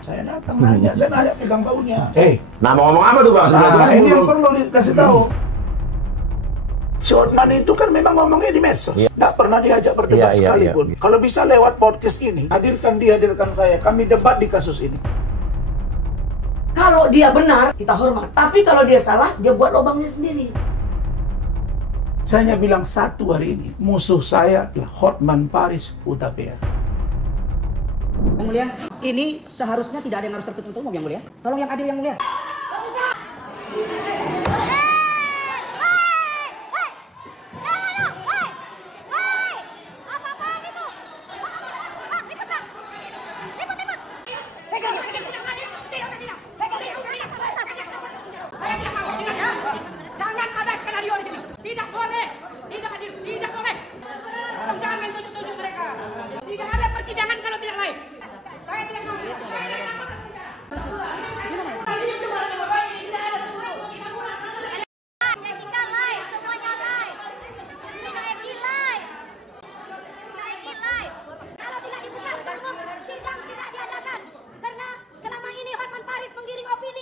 Saya datang nanya, saya nanya pegang baunya. Nah mau ngomong apa tuh Bang? Nah, ini yang perlu dikasih tahu. Si Hotman itu kan memang ngomongnya di medsos, nggak pernah diajak berdebat sekalipun. Kalau bisa lewat podcast ini, hadirkan saya, kami debat di kasus ini. Kalau dia benar, kita hormat. Tapi kalau dia salah, dia buat lubangnya sendiri. Saya hanya bilang satu hari ini, musuh saya adalah Hotman Paris Hutapea. Yang Mulia, ini seharusnya tidak ada yang harus tertutup umum, Yang Mulia. Tolong yang adil, Yang Mulia. Saya tidak mau, tidak ya. Jangan ada skenario di sini. Tidak boleh, tidak adil, tidak boleh. Jangan main tunjuk-tunjuk mereka. Tidak ada persidangan kalau tidak live. Saya tidak mau.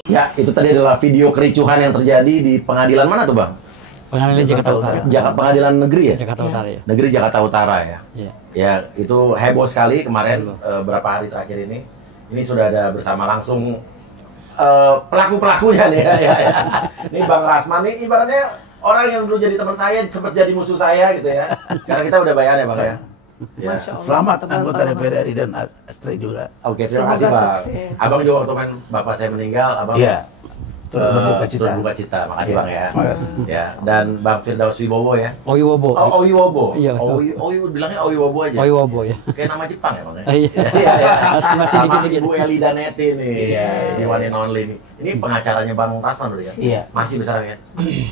Ya, itu tadi adalah video kericuhan yang terjadi di pengadilan mana tuh Bang? Pengadilan Jakarta Utara. Pengadilan negeri ya? Jakarta Utara ya. Negeri Jakarta Utara ya. Iya. Ya, itu heboh sekali kemarin beberapa hari terakhir ini. Ini sudah ada bersama langsung pelaku-pelakunya nih ya. Ini Bang Rasman nih ibaratnya orang yang dulu jadi teman saya sempat jadi musuh saya gitu ya. Sekarang kita udah bayar ya Bang ya. Ya. Selamat anggota DPR RI dan Astri juga. Oke, terima kasih Bang. Abang juga waktu kan bapak saya meninggal, Abang berduka cita. Makasih Bang ya. Ya, dan Bang Firdaus Wibowo ya. Owiwobo. Oh, Owiwobo. Iya. Owi bilangnya Owiwobo aja. Owiwobo ya. Kayak nama Jepang ya Bang ya. Iya. Masih dikit-dikit. Ibu Elida Neti nih. Iya, di One and Only nih. Ini pengacaranya Bang Rasman dulu ya. Iya. Masih besar ya.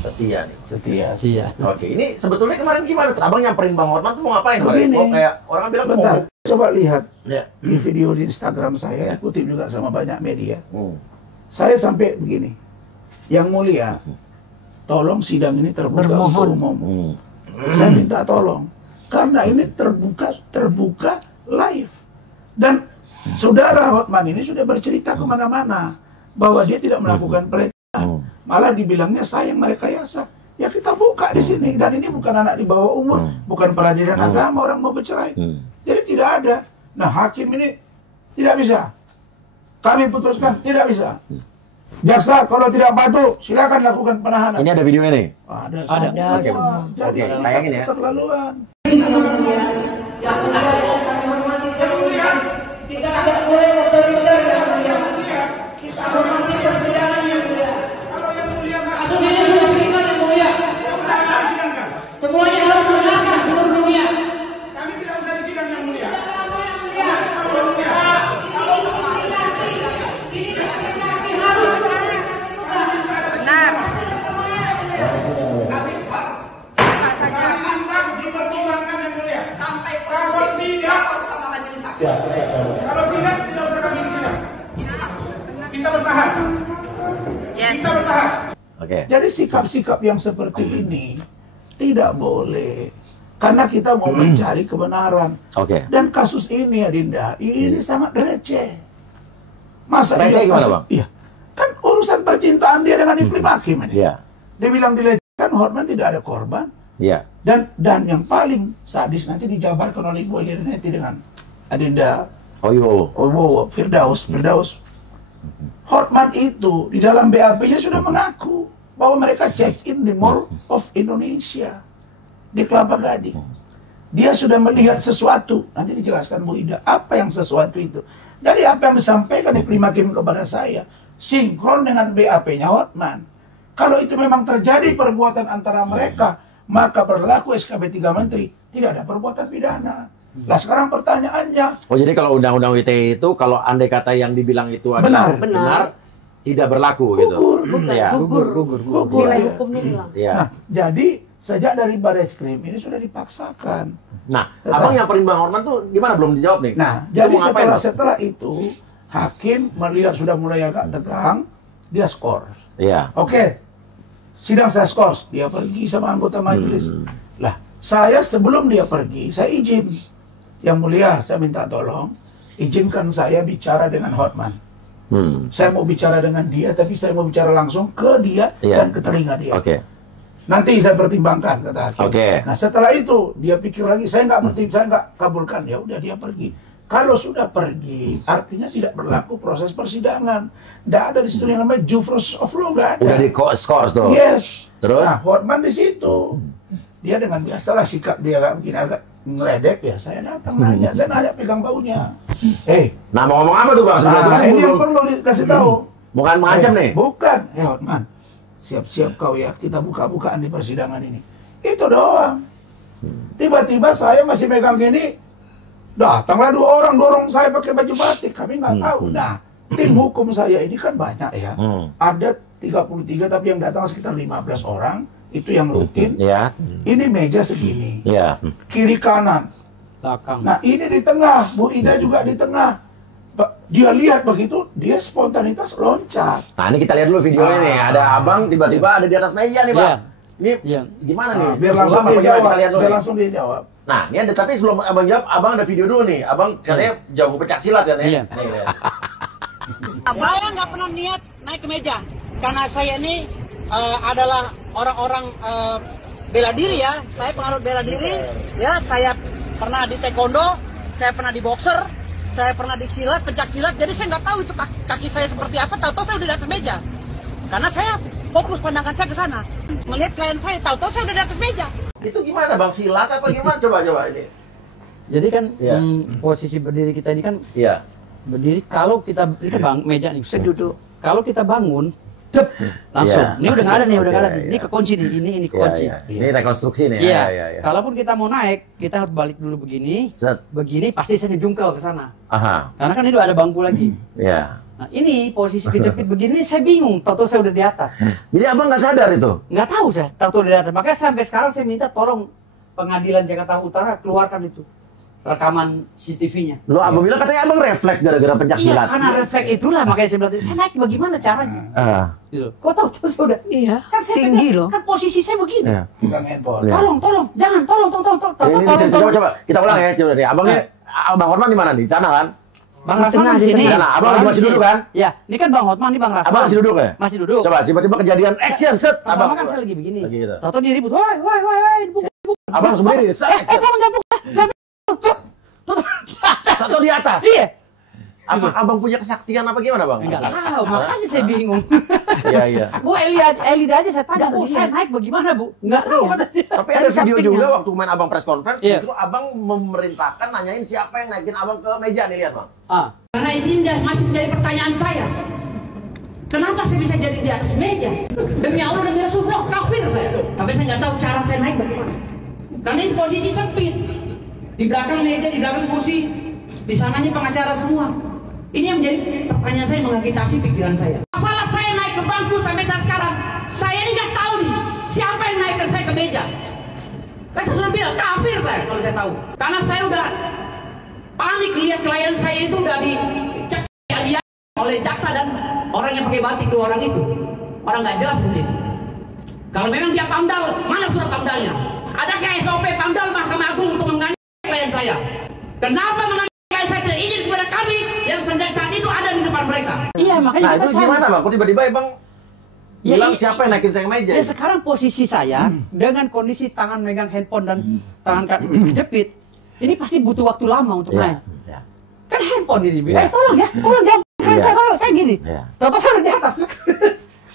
Setia nih. Setia. Oke, ini sebetulnya kemarin gimana tuh? Abang nyamperin Bang Hotman tuh mau ngapain? Begini. Kok kayak orang bilang Bentar, mau. coba lihat Ya. di video di Instagram saya, kutip juga sama banyak media. Saya sampai begini, Yang Mulia, tolong sidang ini terbuka untuk umum. Saya minta tolong, karena ini terbuka live. Dan saudara Hotman ini sudah bercerita kemana-mana bahwa dia tidak melakukan pelecehan. Malah dibilangnya saya yang merekayasa. Ya kita buka di sini. Dan ini bukan anak di bawah umur, bukan peradilan agama orang mau bercerai. Jadi tidak ada. Nah hakim ini tidak bisa. Kami putuskan tidak bisa. Jaksa kalau tidak patuh silakan lakukan penahanan. Ini ada videonya nih? Ada. Oke. Jadi ini tayangin ya. keterlaluan. Tidak ada boleh otoriter yang mulia. Kita hormati persidangan yang mulia. Kalau yang mulia kasus ini sudah final yang mulia. Tidak usah disidangkan. Semuanya harus mendengarkan seluruh dunia. Kami tidak usah disidang yang mulia. Benar. Habis Pak. Jangan dipertimbangkan yang mulia. Sampai kalau tidak sama majelis hakim. Kalau tidak usah kami sidang. Kita bertahan. Kita bertahan. Oke. Jadi sikap-sikap yang seperti ini tidak boleh. Karena kita mau mencari kebenaran. Oke. Dan kasus ini Adinda, ini sangat receh. Masa Receh dia gimana, Bang? Iya. Kan urusan percintaan dia dengan Iklim Hakim ini. Iya. Dia bilang dilecehkan, Hotman tidak ada korban. Iya. Dan yang paling sadis nanti dijabarkan oleh Ibu Elianeti dengan Adinda Firdaus. Hotman itu di dalam BAP-nya sudah mengaku bahwa mereka check-in di Mall of Indonesia di Kelapa Gading. Dia sudah melihat sesuatu. Nanti dijelaskan Bu Ida apa yang sesuatu itu. Dari apa yang disampaikan Iklim Hakim kepada saya, sinkron dengan BAP-nya Hotman. Kalau itu memang terjadi perbuatan antara mereka, maka berlaku SKB 3 Menteri, tidak ada perbuatan pidana. Lah sekarang pertanyaannya. Oh jadi kalau Undang-Undang ITE itu kalau andai kata yang dibilang itu adalah benar tidak berlaku gitu. Gugur. Nilai hukumnya hilang. Nah, jadi sejak dari Baris Krim ini sudah dipaksakan. Nah, abang yang Bang Hotman tuh gimana belum dijawab nih? Nah, jadi setelah itu hakim melihat sudah mulai agak tegang, dia skor. Iya. Oke, sidang saya skor, dia pergi sama anggota majelis. Lah, saya sebelum dia pergi, saya izin. Yang mulia, saya minta tolong, izinkan saya bicara dengan Hotman. Saya mau bicara dengan dia, tapi saya mau bicara langsung ke dia dan ke telinga dia. Nanti saya pertimbangkan, kata hakim. Nah setelah itu dia pikir lagi, saya nggak kabulkan, ya udah dia pergi. Kalau sudah pergi, artinya tidak berlaku proses persidangan. Tidak ada di situ yang namanya due process of law, nggak ada. Udah di skors tuh. Yes. Terus? Nah, Hotman di situ. Dia dengan biasalah sikap dia mungkin agak ngeledek ya. Saya datang nanya, saya nanya pegang baunya. Nah mau ngomong apa tuh Bang? Ini yang perlu dikasih tahu. Bukan mengancam nih? Bukan. Hotman, siap-siap kau ya, kita buka-bukaan di persidangan ini. Itu doang. Tiba-tiba saya masih megang gini. Datanglah 2 orang dorong saya pakai baju batik, kami nggak tahu. Nah, tim hukum saya ini kan banyak ya. Ada 33 tapi yang datang sekitar 15 orang, itu yang rutin. Ini meja segini. Kiri kanan. Nah, ini di tengah, Bu Ida juga di tengah. Dia lihat begitu, dia spontanitas loncat. Nah, ini kita lihat dulu videonya nih. Ada abang tiba-tiba ada di atas meja nih, Bang. Ini gimana nih? Biar langsung dia jawab. Biar langsung dia jawab. Nah, ini ada, tapi sebelum abang jawab, abang ada video dulu nih. Abang katanya jago pencak silat kan ya? Saya nggak pernah niat naik ke meja, karena saya ini adalah orang-orang bela diri ya. Saya penganut bela diri, ya. Saya pernah di taekwondo, saya pernah di boxer, saya pernah di silat, pencak silat. Jadi saya nggak tahu itu kaki saya seperti apa. Tahu-tahu saya udah di atas meja, karena saya fokus pandangan saya ke sana. Melihat klien saya, tahu-tahu saya udah di atas meja. Itu gimana Bang, silat apa gimana? Coba ini. Jadi kan posisi berdiri kita ini kan berdiri, kalau kita meja nih, saya duduk. Kalau kita bangun, langsung. Ini udah nggak ada nih, Ini kekunci nih, ini kekunci. Ini rekonstruksi nih. Kalaupun kita mau naik, kita harus balik dulu begini. Begini pasti saya ngejungkel ke sana. Karena kan itu ada bangku lagi. Nah ini posisi kejepit begini, saya bingung. Tahu-tahu saya udah di atas. Jadi abang nggak sadar itu? Nggak tahu saya, tahu-tahu udah di atas. Makanya sampai sekarang saya minta tolong Pengadilan Jakarta Utara keluarkan itu rekaman CCTV-nya. Lo abang bilang katanya abang refleks gara-gara pencak silat. Iya, karena refleks itulah makanya saya bilang, saya naik bagaimana caranya? Gitu. Kok tahu-tahu sudah? Iya. Kan saya tinggi loh. Kan posisi saya begini. Pegang handphone. Tolong, jangan, tolong. Coba kita ulang ya, coba deh. Abangnya, Bang Hotman di mana nih? Sana kan? Bang Rasman di sini. Nah, abang masih duduk kan? Ya, ini kan Bang Hotman, ini Bang Rasman. Abang masih duduk ya? Masih duduk. Coba tiba-tiba kejadian action set. Abang kan saya lagi begini. Lagi gitu. Tahu-tahu dia ribut. Woi, abang sendiri. Tolong jangan. Tahu di atas. Iya. Abang punya kesaktian apa gimana Bang? Enggak tahu, makanya saya bingung. Iya. Bu Elida aja saya tanya, Bu, saya naik bagaimana Bu? Enggak tahu katanya. Tapi ada video juga waktu main abang press conference, justru abang memerintahkan nanyain siapa yang naikin abang ke meja nih, lihat Bang. Karena ini masih menjadi pertanyaan saya. Kenapa saya bisa jadi di atas meja? Demi Allah, demi Rasulullah, kafir saya. Tapi saya nggak tahu cara saya naik bagaimana. Karena ini posisi sempit. Di belakang meja, di belakang kursi, di sananya pengacara semua. Ini yang menjadi pertanyaan saya, mengagitasi pikiran saya. Masalah saya naik ke bangku sampai saat sekarang, saya ini nggak tahu nih siapa yang naikkan saya ke meja. Saya sudah bilang kafir saya kalau saya tahu. Karena saya udah panik lihat klien saya itu udah dicek oleh jaksa dan orang yang pakai batik, 2 orang itu. Orang nggak jelas mungkin. Kalau memang dia pamdal, mana surat pamdalnya? Adakah SOP pamdal Mahkamah Agung untuk mengancam klien saya? Kenapa mengancam klien saya tidak izin kepada kami yang saat itu ada di depan mereka? Iya, makanya nah, itu gimana Bang? Kok tiba-tiba Bang bilang siapa yang naikin saya ke meja? Ya sekarang posisi saya dengan kondisi tangan megang handphone dan tangan kejepit, ini pasti butuh waktu lama untuk naik. Kan handphone ini, tolong jangan saya tolong kayak gini. Tahu-tahu saya udah di atas.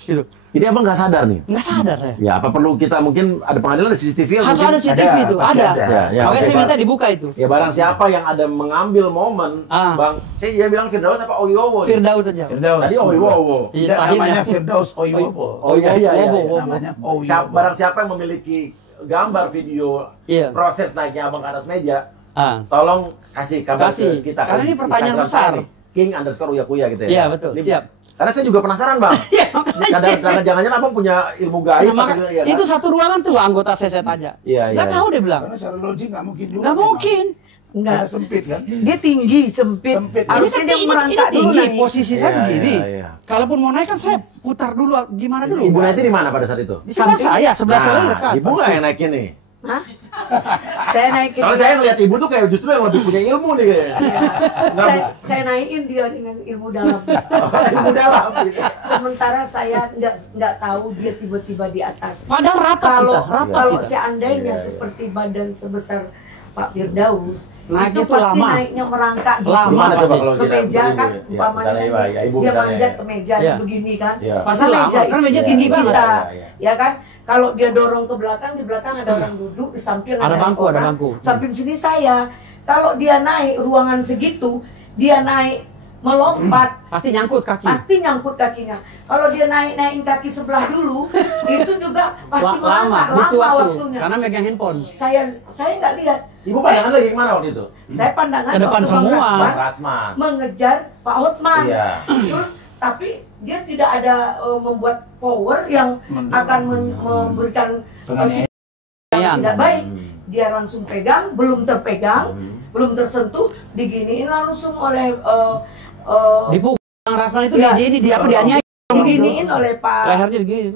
Gitu. Jadi abang nggak sadar nih? Nggak sadar saya. Ya apa perlu kita mungkin ada pengadilan, ada CCTV? Harus ada CCTV itu, ada. Makanya saya minta dibuka itu. Ya barang siapa yang ada mengambil momen, Bang, dia bilang Firdaus apa Owiwowo? Firdaus saja. Tadi Owiwowo. Namanya Firdaus Owiwowo. Oh iya. Namanya Owiwowo. Barang siapa yang memiliki gambar video proses naiknya abang ke atas meja, tolong kasih kabar ke kita. Karena ini pertanyaan besar. King_Uyakuya gitu ya. Iya betul, siap. Karena saya juga penasaran Bang. Kadang-kadang jangan-jangan abang punya ilmu gaib. Itu satu ruangan tuh anggota saya tanya. Nggak tahu dia bilang. Karena secara logik nggak mungkin juga. Nggak mungkin. Enggak. Sempit kan? Dia tinggi, sempit. Harusnya dia merangkak dulu tinggi, naik. posisi saya begini. Kalaupun mau naik kan saya putar dulu, gimana dulu. Ibu nanti di mana pada saat itu? Di sebelah saya, sebelah saya dekat. Ibu nggak yang naikin nih? Hah? Saya naikin. Soalnya saya ngeliat ibu tuh kayak justru yang lebih punya ilmu nih kayaknya. Saya naikin dia dengan ilmu dalam. Ilmu dalam gitu. Sementara saya nggak tahu dia tiba-tiba di atas. Padahal rapat Kalau seandainya seperti badan sebesar Pak Firdaus, naiknya itu tuh pasti lama. naiknya merangkak gitu. Gimana coba kalau ke meja kan, umpamanya ibu dia misalnya manjat ke meja begini kan. Pasti lama, kan meja tinggi banget. Ya kan? Kalau dia dorong ke belakang, di belakang ada orang duduk, di samping ada bangku, orang, ada bangku. samping sini saya. Kalau dia naik ruangan segitu, dia naik melompat, pasti nyangkut kaki. Pasti nyangkut kakinya. Kalau dia naikin kaki sebelah dulu, itu juga pasti lama waktunya. Karena megang handphone. Saya nggak lihat. Ibu pandangan lagi gimana waktu itu? Saya pandangan ke depan waktu semua. Bang Rasman mengejar Pak Hotman. Iya. Terus tapi dia tidak ada membuat power yang akan memberikan tidak baik. Dia langsung pegang, belum terpegang, belum tersentuh, diginiin langsung oleh dipukul Rasman itu dianiaya. Diginiin oleh Pak digini.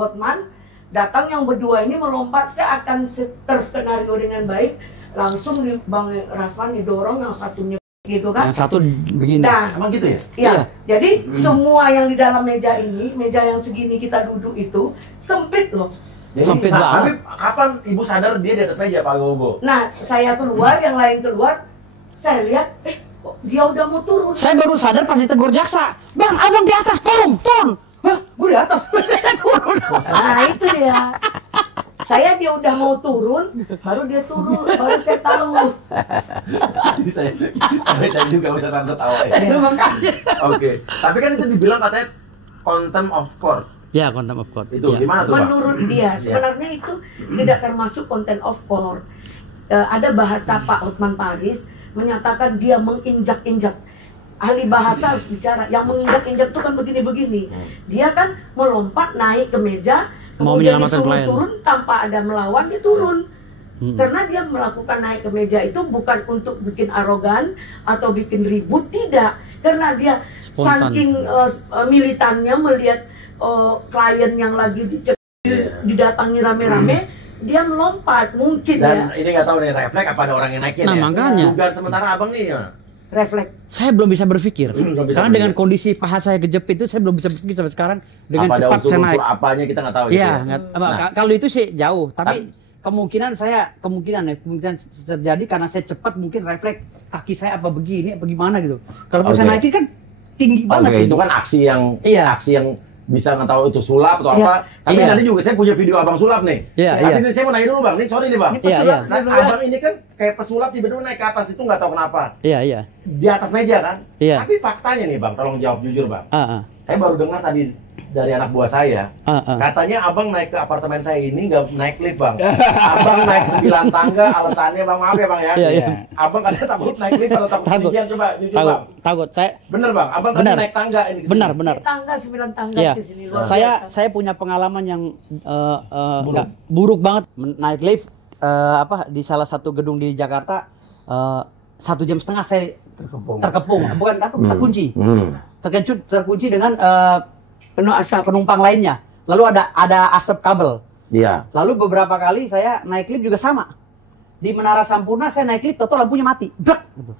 Hotman. Datang yang berdua ini melompat, saya akan terskenario dengan baik, langsung di Bang Rasman didorong, yang satunya gitu kan. Yang satu begini. Nah, emang gitu ya? Iya. Jadi semua yang di dalam meja ini, meja yang segini kita duduk itu sempit loh. Jadi, sempit banget. Tapi kapan ibu sadar dia di atas meja Pak Gogo? Nah, saya keluar, yang lain keluar, saya lihat, kok dia udah mau turun. Saya baru sadar pas ditegur jaksa. Bang, abang di atas, turun. Hah, gue di atas, saya turun. Nah, itu dia. Dia udah mau turun, baru dia turun, baru saya tahu. saya juga bisa tante tahu ya. Oke, tapi kan itu dibilang katanya contempt of court. Ya, contempt of court. Itu gimana tuh, Pak? Menurut dia, sebenarnya itu tidak termasuk contempt of court. Ada bahasa Pak Hotman Paris menyatakan dia menginjak-injak. Ahli bahasa harus bicara. Yang menginjak-injak itu kan begini-begini. Dia kan melompat naik ke meja, kemudian disuruh turun tanpa ada melawan, dia turun. Karena dia melakukan naik ke meja itu bukan untuk bikin arogan atau bikin ribut, tidak. Karena dia saking militannya melihat klien yang lagi didatangi rame-rame, dia melompat mungkin. Dan ini nggak tahu nih refleks apa ada orang yang naikin. Nah, ya. makanya. Dugaan sementara abang nih ya. Refleks. Saya belum bisa berpikir. Karena dengan kondisi paha saya kejepit itu saya belum bisa berpikir sampai sekarang dengan apa cepat saya naik. Apa apanya kita nggak tahu. Iya, kalau itu sih jauh. Tapi kemungkinan terjadi karena saya cepat, mungkin refleks kaki saya apa begini, apa gimana gitu. Kalau saya naikin kan tinggi banget. Itu kan aksi yang bisa nggak tahu itu sulap atau apa. Tapi nanti juga saya punya video abang sulap nih. Tapi saya mau nanya dulu bang, nih sorry nih bang. Abang ini kan kayak pesulap tiba-tiba naik ke atas itu nggak tahu kenapa. Iya. Di atas meja kan. Iya. Tapi faktanya nih bang, tolong jawab jujur bang. Saya baru dengar tadi dari anak buah saya, katanya abang naik ke apartemen saya ini nggak naik lift bang. Abang naik 9 tangga, alasannya bang maaf ya bang ya. Abang katanya takut naik lift atau takut ketinggian, coba jujur bang. Takut saya. Bener bang, abang tadi naik tangga ini. Benar. Tangga 9 tangga di sini. Saya punya pengalaman yang buruk banget naik lift di salah satu gedung di Jakarta. 1,5 jam saya terkepung, bukan terkunci. Terkunci dengan penuh asap penumpang lainnya. Lalu ada asap kabel. Iya. Lalu beberapa kali saya naik lift juga sama. Di Menara Sampurna saya naik lift, total lampunya mati. Drak, gitu.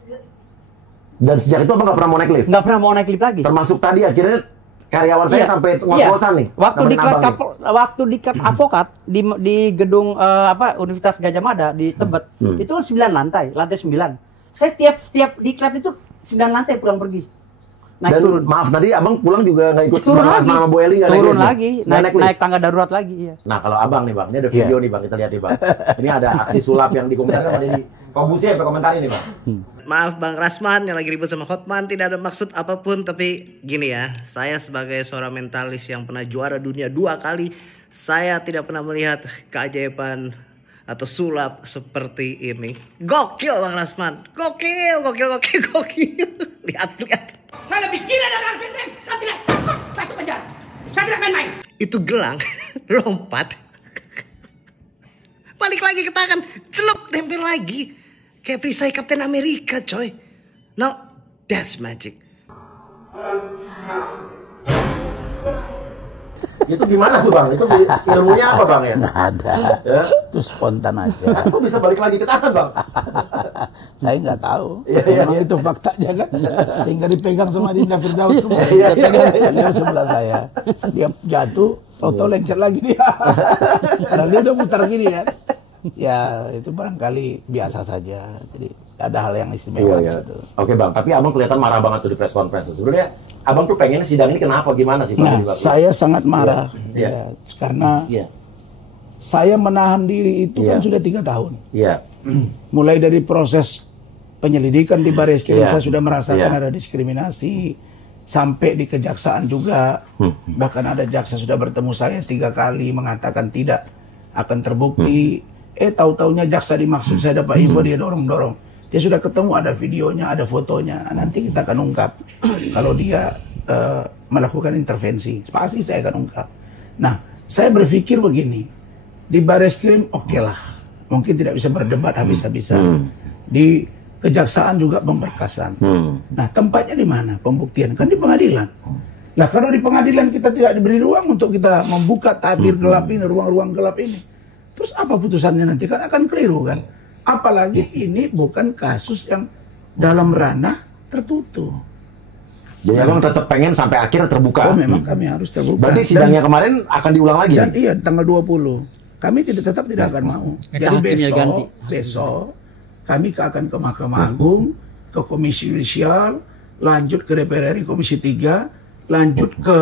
Dan sejak itu abang nggak pernah mau naik lift? Nggak pernah mau naik lift lagi. Termasuk tadi akhirnya karyawan saya sampai ngos-ngosan nih. Waktu diklat advokat di gedung Universitas Gajah Mada di Tebet, itu 9 lantai 9. Saya tiap diklat itu 9 lantai pulang pergi. Naik turun. Maaf tadi abang pulang juga nggak ikut turun lagi. Sama Bu Eli, turun lagi, naik tangga darurat lagi. Iya. Nah kalau abang nih bang, ini ada video nih bang, kita lihat nih bang. Ini ada aksi sulap yang dikomentarkan di Kombusi apa komentar ini bang. Maaf Bang Rasman yang lagi ribut sama Hotman, tidak ada maksud apapun, tapi gini ya, saya sebagai seorang mentalis yang pernah juara dunia 2 kali, saya tidak pernah melihat keajaiban atau sulap seperti ini. Gokil Bang Rasman, gokil. Lihat. Saya lebih gila dari anak benteng. Nanti lihat, saya sepenjara. Saya tidak main-main. Itu gelang, lompat, balik lagi ke tangan, celup, nempel lagi. Kayak perisai Kapten Amerika, coy. Now, that's magic. Itu gimana tuh Bang? Itu ilmunya apa Bang ya? Nggak ada. Ya? Itu spontan aja. Kok bisa balik lagi ke tangan Bang? Saya nggak tahu. Iya. Itu faktanya kan. Sehingga dipegang sama Dinda Firdaus. Iya. Dia sebelah saya. Dia jatuh, tau-tau lengket lagi dia. Karena dia udah mutar gini kan. Ya itu barangkali biasa saja. Jadi ada hal yang istimewa di situ. Oke Bang, tapi Abang kelihatan marah banget tuh di press conference. Sebenarnya Abang tuh pengennya sidang ini kenapa, gimana sih? Nah, saya sangat marah. Ya, karena saya menahan diri itu kan sudah 3 tahun. Mulai dari proses penyelidikan di Bareskrim, saya sudah merasakan ada diskriminasi. Sampai di kejaksaan juga. Bahkan ada jaksa sudah bertemu saya 3 kali mengatakan tidak akan terbukti. Tahu-taunya jaksa dimaksud, saya dapat info dia dorong-dorong. Dia sudah ketemu, ada videonya, ada fotonya. Nanti kita akan ungkap kalau dia melakukan intervensi. Pasti saya akan ungkap. Nah, saya berpikir begini. Di Bareskrim oke lah. Mungkin tidak bisa berdebat habis-habisan. Di kejaksaan juga pemberkasan. Nah, tempatnya di mana? Pembuktian kan di pengadilan. Nah, kalau di pengadilan kita tidak diberi ruang untuk kita membuka tabir gelap ini, ruang-ruang gelap ini. Terus apa putusannya nanti? Kan akan keliru kan? Apalagi ini bukan kasus yang dalam ranah tertutup. Jadi Abang tetap pengen sampai akhir terbuka? Oh memang kami harus terbuka. Berarti sidangnya kemarin akan diulang lagi? Dan iya, tanggal 20. Kami tetap tidak akan mau. Jadi besok kami akan ke Mahkamah Agung, ke Komisi Yudisial, lanjut ke DPR RI Komisi 3, lanjut ke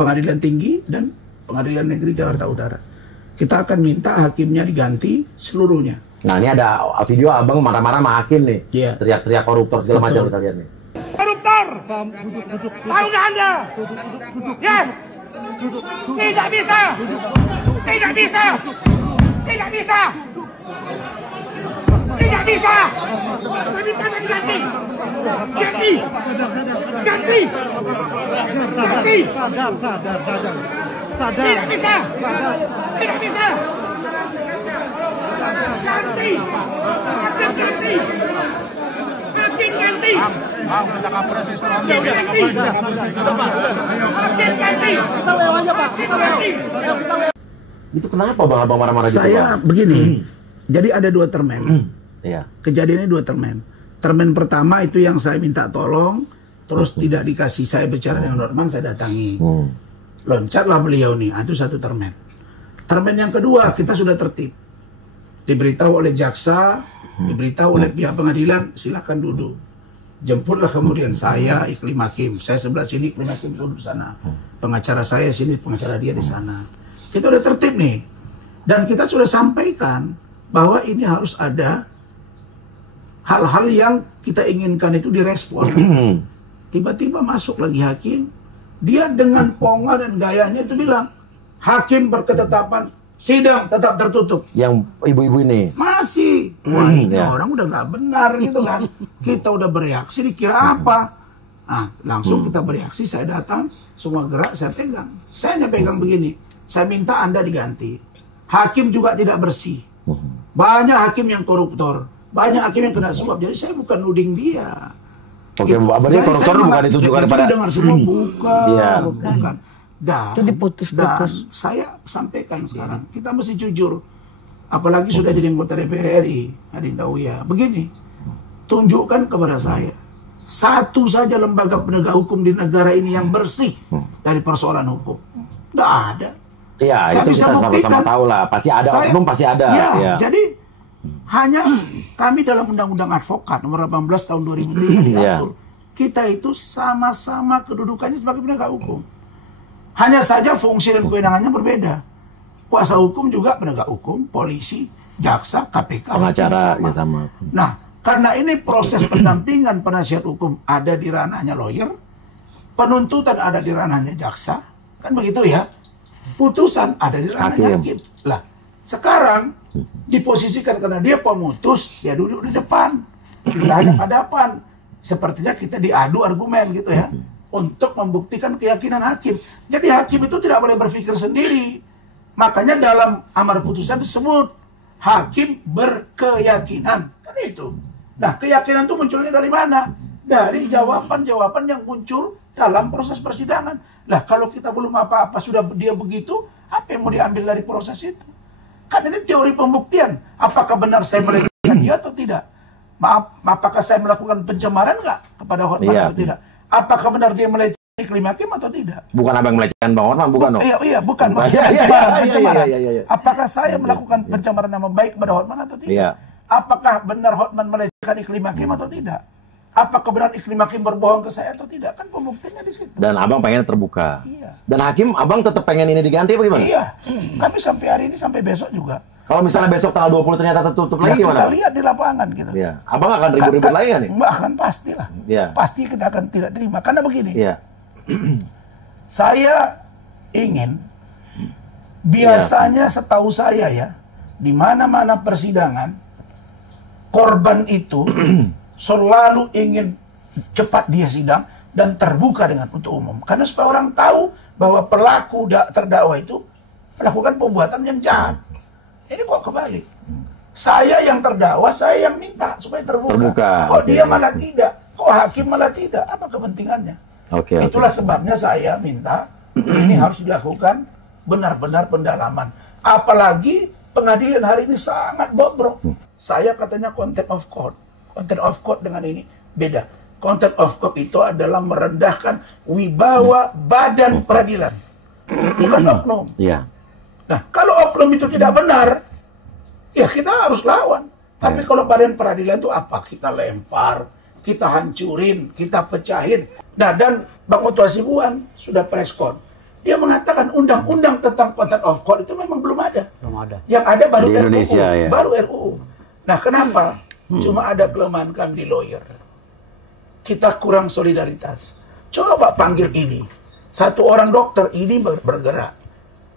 Pengadilan Tinggi dan Pengadilan Negeri Jakarta Utara. Kita akan minta hakimnya diganti seluruhnya. Nah ini ada video Abang marah-marah sama hakim nih. Teriak-teriak koruptor segala macam kita lihat nih. Koruptor! Tahu nggak Anda? Ya! Tidak bisa! Tidak bisa! Tidak bisa! Tidak bisa! Kami minta diganti! Ganti! Ganti! Ganti! Sadar. Tidak bisa. Sadar. Tidak bisa. Ganti. Ganti. Hakim ganti. Kita kapolres ganti. Hakim ganti. Kita lewat aja Pak. Kita lewat. Itu kenapa Bang Abang marah-marah gitu? Saya begini. Jadi ada 2 termen. Kejadiannya 2 termen. Termen pertama itu yang saya minta tolong, terus tidak dikasih saya bicara dengan Norman, saya datangi. Loncatlah beliau nih, itu 1 termen. Termen yang kedua, kita sudah tertib. Diberitahu oleh jaksa, diberitahu oleh pihak pengadilan, silakan duduk. Jemputlah kemudian saya, Iklim Hakim. Saya sebelah sini, Iklim Hakim di sana. Pengacara saya sini, pengacara dia di sana. Kita udah tertib nih. Dan kita sudah sampaikan bahwa ini harus ada hal-hal yang kita inginkan itu direspon. Tiba-tiba masuk lagi hakim. Dia dengan ponga dan gayanya itu bilang, hakim berketetapan sidang tetap tertutup. Yang ibu-ibu ini masih, wah ini orang udah nggak benar gitu kan. Kita udah bereaksi, dikira apa? Nah, langsung kita bereaksi, saya datang, semua gerak saya pegang. Saya hanya pegang begini, saya minta Anda diganti. Hakim juga tidak bersih. Banyak hakim yang koruptor, banyak hakim yang kena suap. Jadi saya bukan nuding dia. Oke, berarti koruptor bukan ditujukan pada dengar semua, bukan. Dan, itu diputus-putus. Dan saya sampaikan sekarang, kita mesti jujur. Apalagi sudah jadi anggota DPR RI, Adinda Uya. Begini, tunjukkan kepada saya, satu saja lembaga penegak hukum di negara ini yang bersih dari persoalan hukum. Tidak ada. Iya, saya itu bisa kita sama-sama tahu lah. Pasti ada, oknum pasti ada. Ya. Jadi, hanya kami dalam Undang-Undang Advokat nomor 18 tahun 2003 diatur, kita itu sama-sama kedudukannya sebagai penegak hukum. Hanya saja fungsi dan kewenangannya berbeda. Kuasa hukum juga penegak hukum, polisi, jaksa, KPK, pengacara ya sama. Nah, karena ini proses pendampingan penasihat hukum ada di ranahnya lawyer, penuntutan ada di ranahnya jaksa, kan begitu ya. Putusan ada di ranahnya hakim. Lah, sekarang diposisikan karena dia pemutus, dia duduk di depan. Kita ada hadapan. Sepertinya kita diadu argumen gitu ya. Untuk membuktikan keyakinan hakim. Jadi hakim itu tidak boleh berpikir sendiri. Makanya dalam amar putusan disebut hakim berkeyakinan. Kan itu. Nah, keyakinan itu munculnya dari mana? Dari jawaban-jawaban yang muncul dalam proses persidangan. Lah kalau kita belum apa-apa sudah dia begitu, apa yang mau diambil dari proses itu? Kan ini teori pembuktian. Apakah benar saya melecehkan dia atau tidak? Maaf, apakah saya melakukan pencemaran nggak kepada Hotman atau tidak? Apakah benar dia melecehkan Iklim Hakim atau tidak? Bukan abang melecehkan Bang Hotman, bukan dong? Iya, bukan. Pencemaran. Apakah saya melakukan pencemaran nama baik kepada Hotman atau tidak? Iya. Apakah benar Hotman melecehkan Iklim Hakim atau tidak? Apakah benar Iklim Hakim berbohong ke saya atau tidak? Kan pembuktiannya di situ. Dan abang pengen terbuka. Iya. Dan hakim, abang tetap pengen ini diganti apa gimana? Iya. Kami sampai hari ini, sampai besok juga. Kalau misalnya besok tanggal 20 ternyata tertutup lagi gimana? Kita lihat di lapangan gitu. Iya. Abang akan ribut-ribut lagi kan nih? Bahkan pastilah. Iya. Pasti kita akan tidak terima. Karena begini. Iya. Saya ingin, biasanya setahu saya ya, di mana-mana persidangan, korban itu selalu ingin cepat dia sidang dan terbuka untuk umum. Karena supaya orang tahu bahwa pelaku terdakwa itu melakukan perbuatan yang jahat. Ini kok kebalik. Saya yang terdakwa, saya yang minta supaya terbuka. Kok dia malah tidak? Kok hakim malah tidak? Apa kepentingannya? Itulah sebabnya saya minta ini harus dilakukan benar-benar pendalaman. Apalagi pengadilan hari ini sangat bobrok. Saya katanya contempt of court. Contempt of court dengan ini beda. Contempt of court itu adalah merendahkan wibawa badan peradilan. Bukan oknum. Iya. Nah, kalau oknum itu tidak benar, ya kita harus lawan. Tapi kalau badan peradilan itu apa? Kita lempar, kita hancurin, kita pecahin. Nah, dan Bang Oto Hasibuan sudah preskon. Dia mengatakan undang-undang tentang contempt of court itu memang belum ada. Belum ada. Yang ada baru di Indonesia, RUU. Ya. Baru RUU. Nah, kenapa? Cuma ada kelemahan kami di lawyer. Kita kurang solidaritas. Coba panggil ini. Satu orang dokter ini bergerak.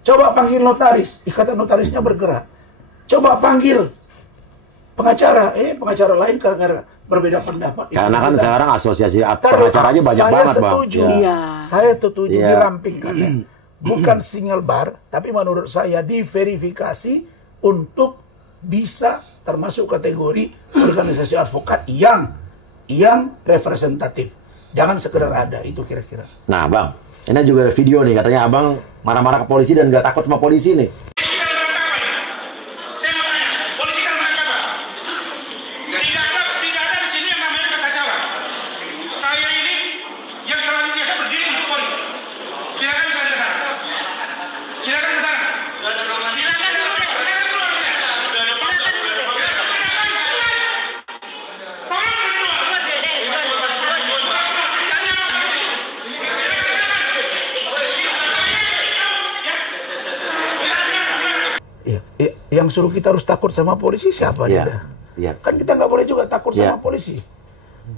Coba panggil notaris, ikatan notarisnya bergerak. Coba panggil pengacara, pengacara lain karena berbeda pendapat. Karena kan sekarang asosiasi pengacaranya banyak banget, Bang. Saya setuju dirampingkan. Bukan single bar, tapi menurut saya diverifikasi untuk bisa termasuk kategori organisasi advokat yang representatif. Jangan sekedar ada, itu kira-kira. Nah, Bang, ini juga video nih, katanya abang marah-marah ke polisi dan nggak takut sama polisi nih. Yang suruh kita harus takut sama polisi siapa dia? Kan kita nggak boleh juga takut sama polisi.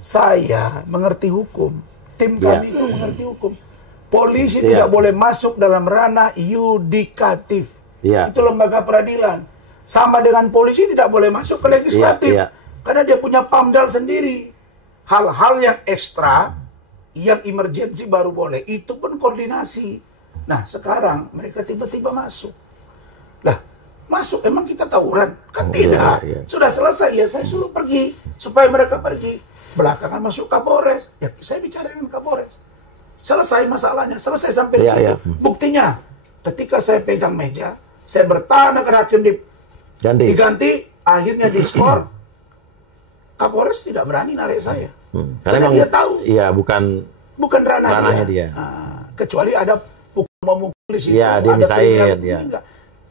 Saya mengerti hukum, tim kami itu mengerti hukum. Polisi tidak boleh masuk dalam ranah yudikatif. Itu lembaga peradilan. Sama dengan polisi tidak boleh masuk ke legislatif. Karena dia punya PAMDAL sendiri. Hal-hal yang ekstra, yang emergensi baru boleh. Itu pun koordinasi. Nah, sekarang mereka tiba-tiba masuk. Lah, masuk, emang kita tawuran? Kan tidak. Sudah selesai, ya saya suruh pergi. Supaya mereka pergi. Belakangan masuk Kapolres. Ya saya bicara dengan Kapolres. Selesai masalahnya. Selesai sampai di situ. Buktinya, ketika saya pegang meja, saya bertahan agar hakim diganti. Akhirnya diskor. Kapolres tidak berani narik saya. Karena dia tahu. Iya, bukan ranahnya dia. Nah, kecuali ada memukul di situ. Iya, dia misahin.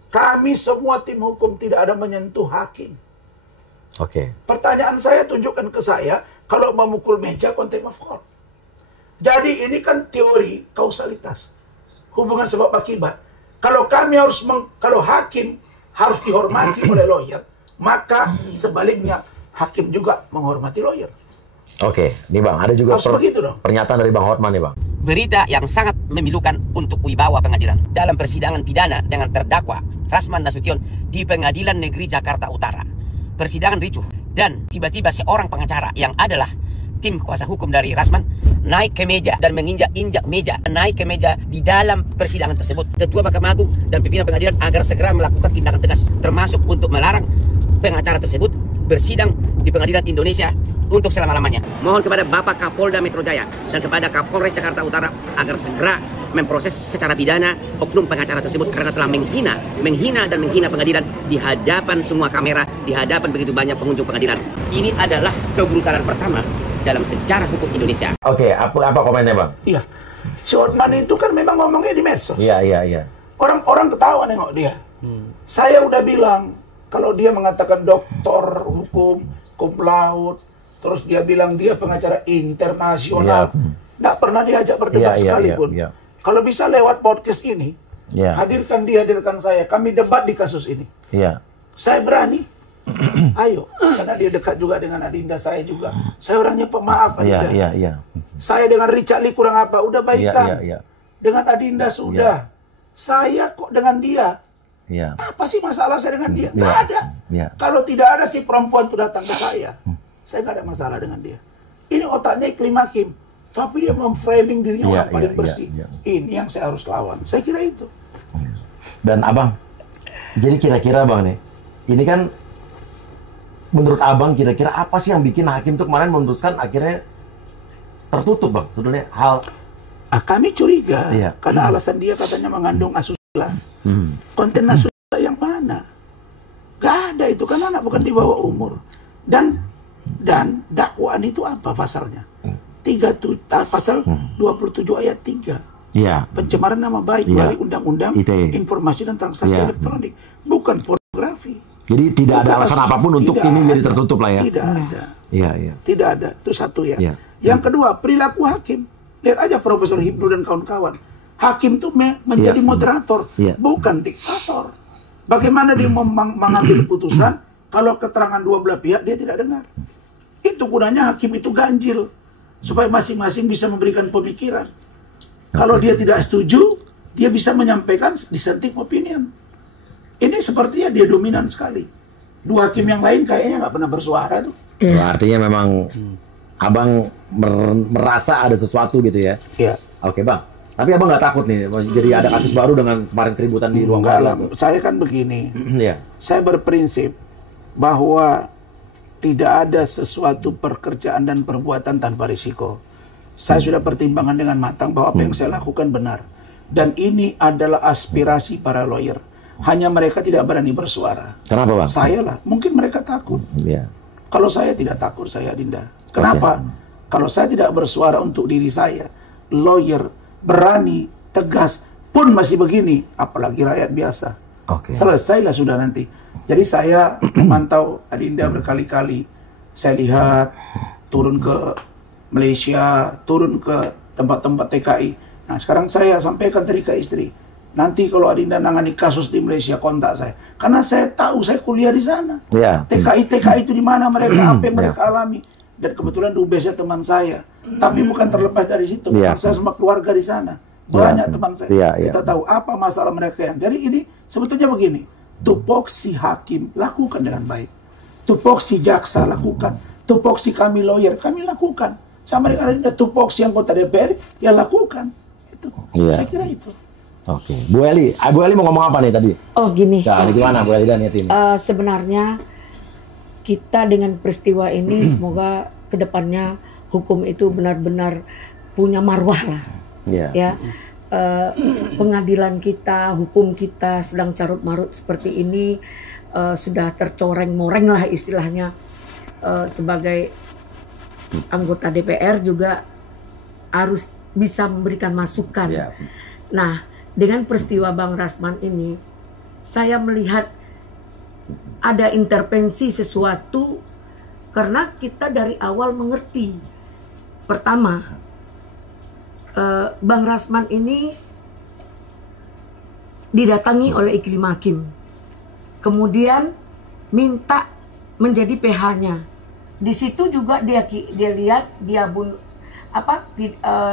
Kami semua tim hukum tidak ada menyentuh hakim. Oke. Pertanyaan saya, tunjukkan ke saya kalau memukul meja contempt of court. Jadi ini kan teori kausalitas, hubungan sebab akibat. Kalau kami kalau hakim harus dihormati oleh lawyer, maka sebaliknya hakim juga menghormati lawyer. Oke, nih Bang, ada juga pernyataan dari Bang Hotman nih Bang. Berita yang sangat memilukan untuk wibawa pengadilan. Dalam persidangan pidana dengan terdakwa Rasman Nasution di Pengadilan Negeri Jakarta Utara. Persidangan ricuh dan tiba-tiba seorang pengacara yang adalah tim kuasa hukum dari Rasman naik ke meja dan menginjak-injak meja, naik ke meja di dalam persidangan tersebut. Ketua Mahkamah Agung dan pimpinan pengadilan agar segera melakukan tindakan tegas, termasuk untuk melarang pengacara tersebut bersidang di Pengadilan Indonesia untuk selama-lamanya. Mohon kepada Bapak Kapolda Metro Jaya dan kepada Kapolres Jakarta Utara agar segera memproses secara pidana oknum pengacara tersebut karena telah menghina pengadilan di hadapan semua kamera, di hadapan begitu banyak pengunjung pengadilan. Ini adalah kebrutalan pertama dalam sejarah hukum Indonesia. Oke, apa komennya, Bang? Iya. Si Hotman itu kan memang ngomongnya di medsos. Iya. Orang ketawa nengok dia. Saya udah bilang, kalau dia mengatakan doktor hukum laut, terus dia bilang dia pengacara internasional, nggak pernah diajak berdebat sekalipun. Kalau bisa lewat podcast ini, hadirkan saya, kami debat di kasus ini. Saya berani. Ayo, karena dia dekat juga dengan Adinda, saya juga. Saya orangnya pemaaf, Adinda. Saya dengan Richard Lee kurang apa, udah baikan. Dengan Adinda sudah. Saya kok dengan dia. Apa sih masalah saya dengan dia? Nggak ada. Kalau tidak ada si perempuan itu datang ke saya nggak ada masalah dengan dia. Ini otaknya iklim hakim, tapi dia memframing dirinya orang paling bersih. Ini yang saya harus lawan. Saya kira itu. Dan Abang, jadi kira-kira Bang nih, ini kan menurut Abang kira-kira apa sih yang bikin hakim tuh kemarin memutuskan akhirnya tertutup, Bang? Sebenarnya kami curiga karena alasan dia katanya mengandung asusila. Konten asusila yang mana? Gak ada, itu kan anak bukan di bawah umur. Dan dakwaan itu apa pasalnya? Pasal 27 ayat 3. Pencemaran nama baik melalui undang-undang informasi dan transaksi elektronik, bukan pornografi. Jadi tidak ada alasan apapun untuk ini jadi tertutup lah ya. Tidak ada. Tidak ada. Itu satu ya. Yang kedua, perilaku hakim. Lihat aja Profesor Hipnu dan kawan-kawan. Hakim itu menjadi moderator, bukan diktator. Bagaimana dia mengambil putusan kalau keterangan dua belah pihak dia tidak dengar? Itu gunanya hakim itu ganjil, supaya masing-masing bisa memberikan pemikiran. Kalau dia tidak setuju, dia bisa menyampaikan dissenting opinion. Ini sepertinya dia dominan sekali. Dua hakim yang lain kayaknya nggak pernah bersuara tuh. Artinya memang Abang merasa ada sesuatu gitu ya? Oke Bang. Tapi Abang nggak takut nih, jadi ada kasus baru dengan kemarin keributan di ruang pengadilan? Saya kan begini, saya berprinsip bahwa tidak ada sesuatu pekerjaan dan perbuatan tanpa risiko. Saya sudah pertimbangkan dengan matang bahwa apa yang saya lakukan benar. Dan ini adalah aspirasi para lawyer. Hanya mereka tidak berani bersuara. Kenapa Bang? Saya lah, mungkin mereka takut. Kalau saya tidak takut, saya Dinda. Kenapa? Kalau saya tidak bersuara untuk diri saya, lawyer berani, tegas, pun masih begini, apalagi rakyat biasa. Selesailah sudah nanti. Jadi saya memantau Adinda berkali-kali. Saya lihat turun ke Malaysia, turun ke tempat-tempat TKI. Nah sekarang saya sampaikan tadi ke istri, nanti kalau Adinda nangani kasus di Malaysia kontak saya, karena saya tahu, saya kuliah di sana. TKI itu di mana mereka, apa yang mereka alami. Dan kebetulan Dubesnya teman saya. Tapi bukan terlepas dari situ, saya sama keluarga di sana. Banyak teman saya. Kita tahu apa masalah mereka yang. Jadi ini sebetulnya begini. Tupoksi hakim lakukan dengan baik. Tupoksi jaksa lakukan. Tupoksi kami lawyer kami lakukan. Sama dengan ada tupoksi anggota DPR ya lakukan. Itu. Saya kira itu. Bu Eli mau ngomong apa nih tadi? Oh gini. Gimana Bu Eli dan Yatim? Sebenarnya kita dengan peristiwa ini semoga kedepannya hukum itu benar-benar punya marwah lah. Pengadilan kita, hukum kita sedang carut-marut seperti ini, sudah tercoreng-moreng lah istilahnya. Sebagai anggota DPR juga harus bisa memberikan masukan. Nah, dengan peristiwa Bang Rasman ini, saya melihat ada intervensi sesuatu karena kita dari awal mengerti. Pertama, Bang Rasman ini didatangi oleh iklim hakim, kemudian minta menjadi PH-nya. Di situ juga dia lihat dia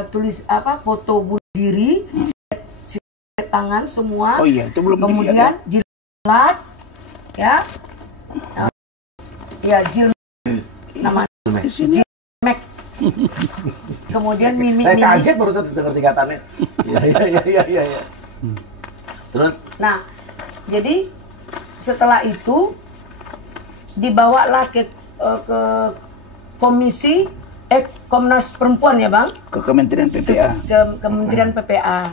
tulis foto bunuh diri, tangan semua. Itu belum kemudian jilat, nama Jilmek. Kemudian mimik. Saya kaget baru saja dengar singkatannya. Iya. Terus? Nah, jadi setelah itu dibawalah ke Komnas Perempuan ya Bang? Ke Kementerian PPA. Ke Kementerian PPA.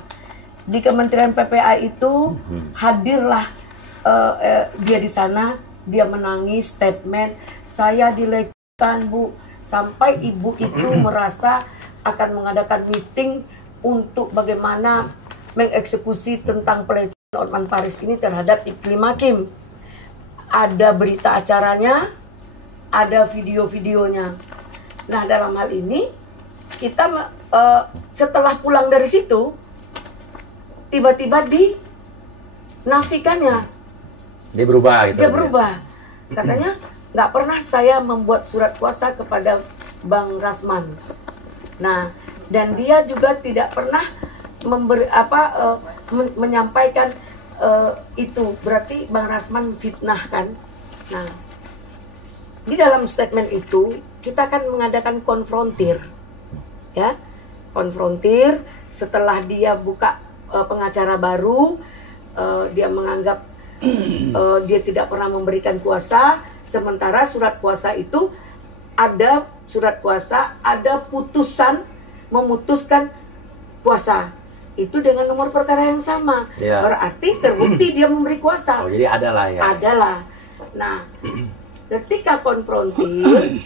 Di Kementerian PPA itu hadirlah dia di sana, dia menangis, statement, saya dilecehkan Bu, sampai ibu itu merasa akan mengadakan meeting untuk bagaimana mengeksekusi tentang pelecehan Hotman Paris ini terhadap Iklim Hakim. Ada berita acaranya, ada video-videonya. Nah dalam hal ini kita setelah pulang dari situ tiba-tiba dinafikannya. Dia berubah gitu. Dia berubah. Katanya nggak pernah saya membuat surat kuasa kepada Bang Rasman. Nah dan dia juga tidak pernah menyampaikan itu, berarti Bang Rasman fitnah kan. Nah di dalam statement itu kita akan mengadakan konfrontir, ya, konfrontir. Setelah dia buka pengacara baru, dia menganggap dia tidak pernah memberikan kuasa, sementara surat kuasa itu ada surat kuasa, ada putusan memutuskan kuasa itu dengan nomor perkara yang sama, berarti terbukti dia memberi kuasa. Oh, jadi adalah ya. Adalah. Nah, ketika konfrontir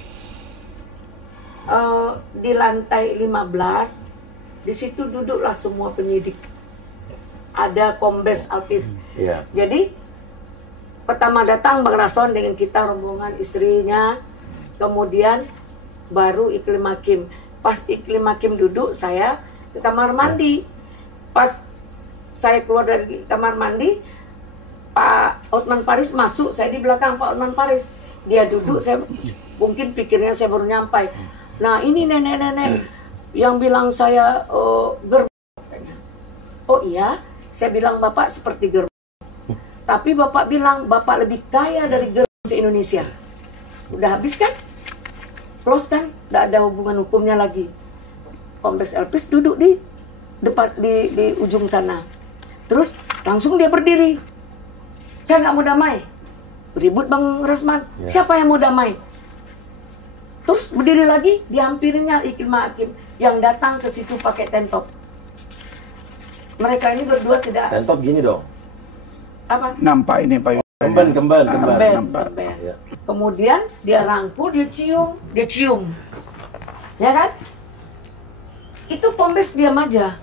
di lantai 15, di situ duduklah semua penyidik. Ada Kombes Alvis. Jadi pertama datang Bang Rason dengan kita rombongan istrinya, kemudian baru Iklim Hakim. Pas Iklim Hakim duduk, saya ke kamar mandi. Pas saya keluar dari kamar mandi, Pak Hotman Paris masuk, saya di belakang Pak Hotman Paris. Dia duduk, saya mungkin pikirnya saya baru nyampai. Nah ini nenek-nenek yang bilang saya gerbang. Oh iya, saya bilang Bapak seperti gerbang. Tapi Bapak bilang Bapak lebih kaya dari gerbang se-Indonesia. Udah habis kan? Close kan? Tidak ada hubungan hukumnya lagi. Kombes Elpis duduk di depan di ujung sana. Terus langsung dia berdiri. Saya nggak mau damai. Ribut Bang Rasman. Siapa yang mau damai? Terus berdiri lagi, dihampirinya Iklim Hakim yang datang ke situ pakai tentop. Mereka ini berdua tidak. Tentop gini dong. Apa? Nampak ini Pak. Kemben. Kemudian dia rangkul, dia cium. Ya kan? Itu Kombes diam aja.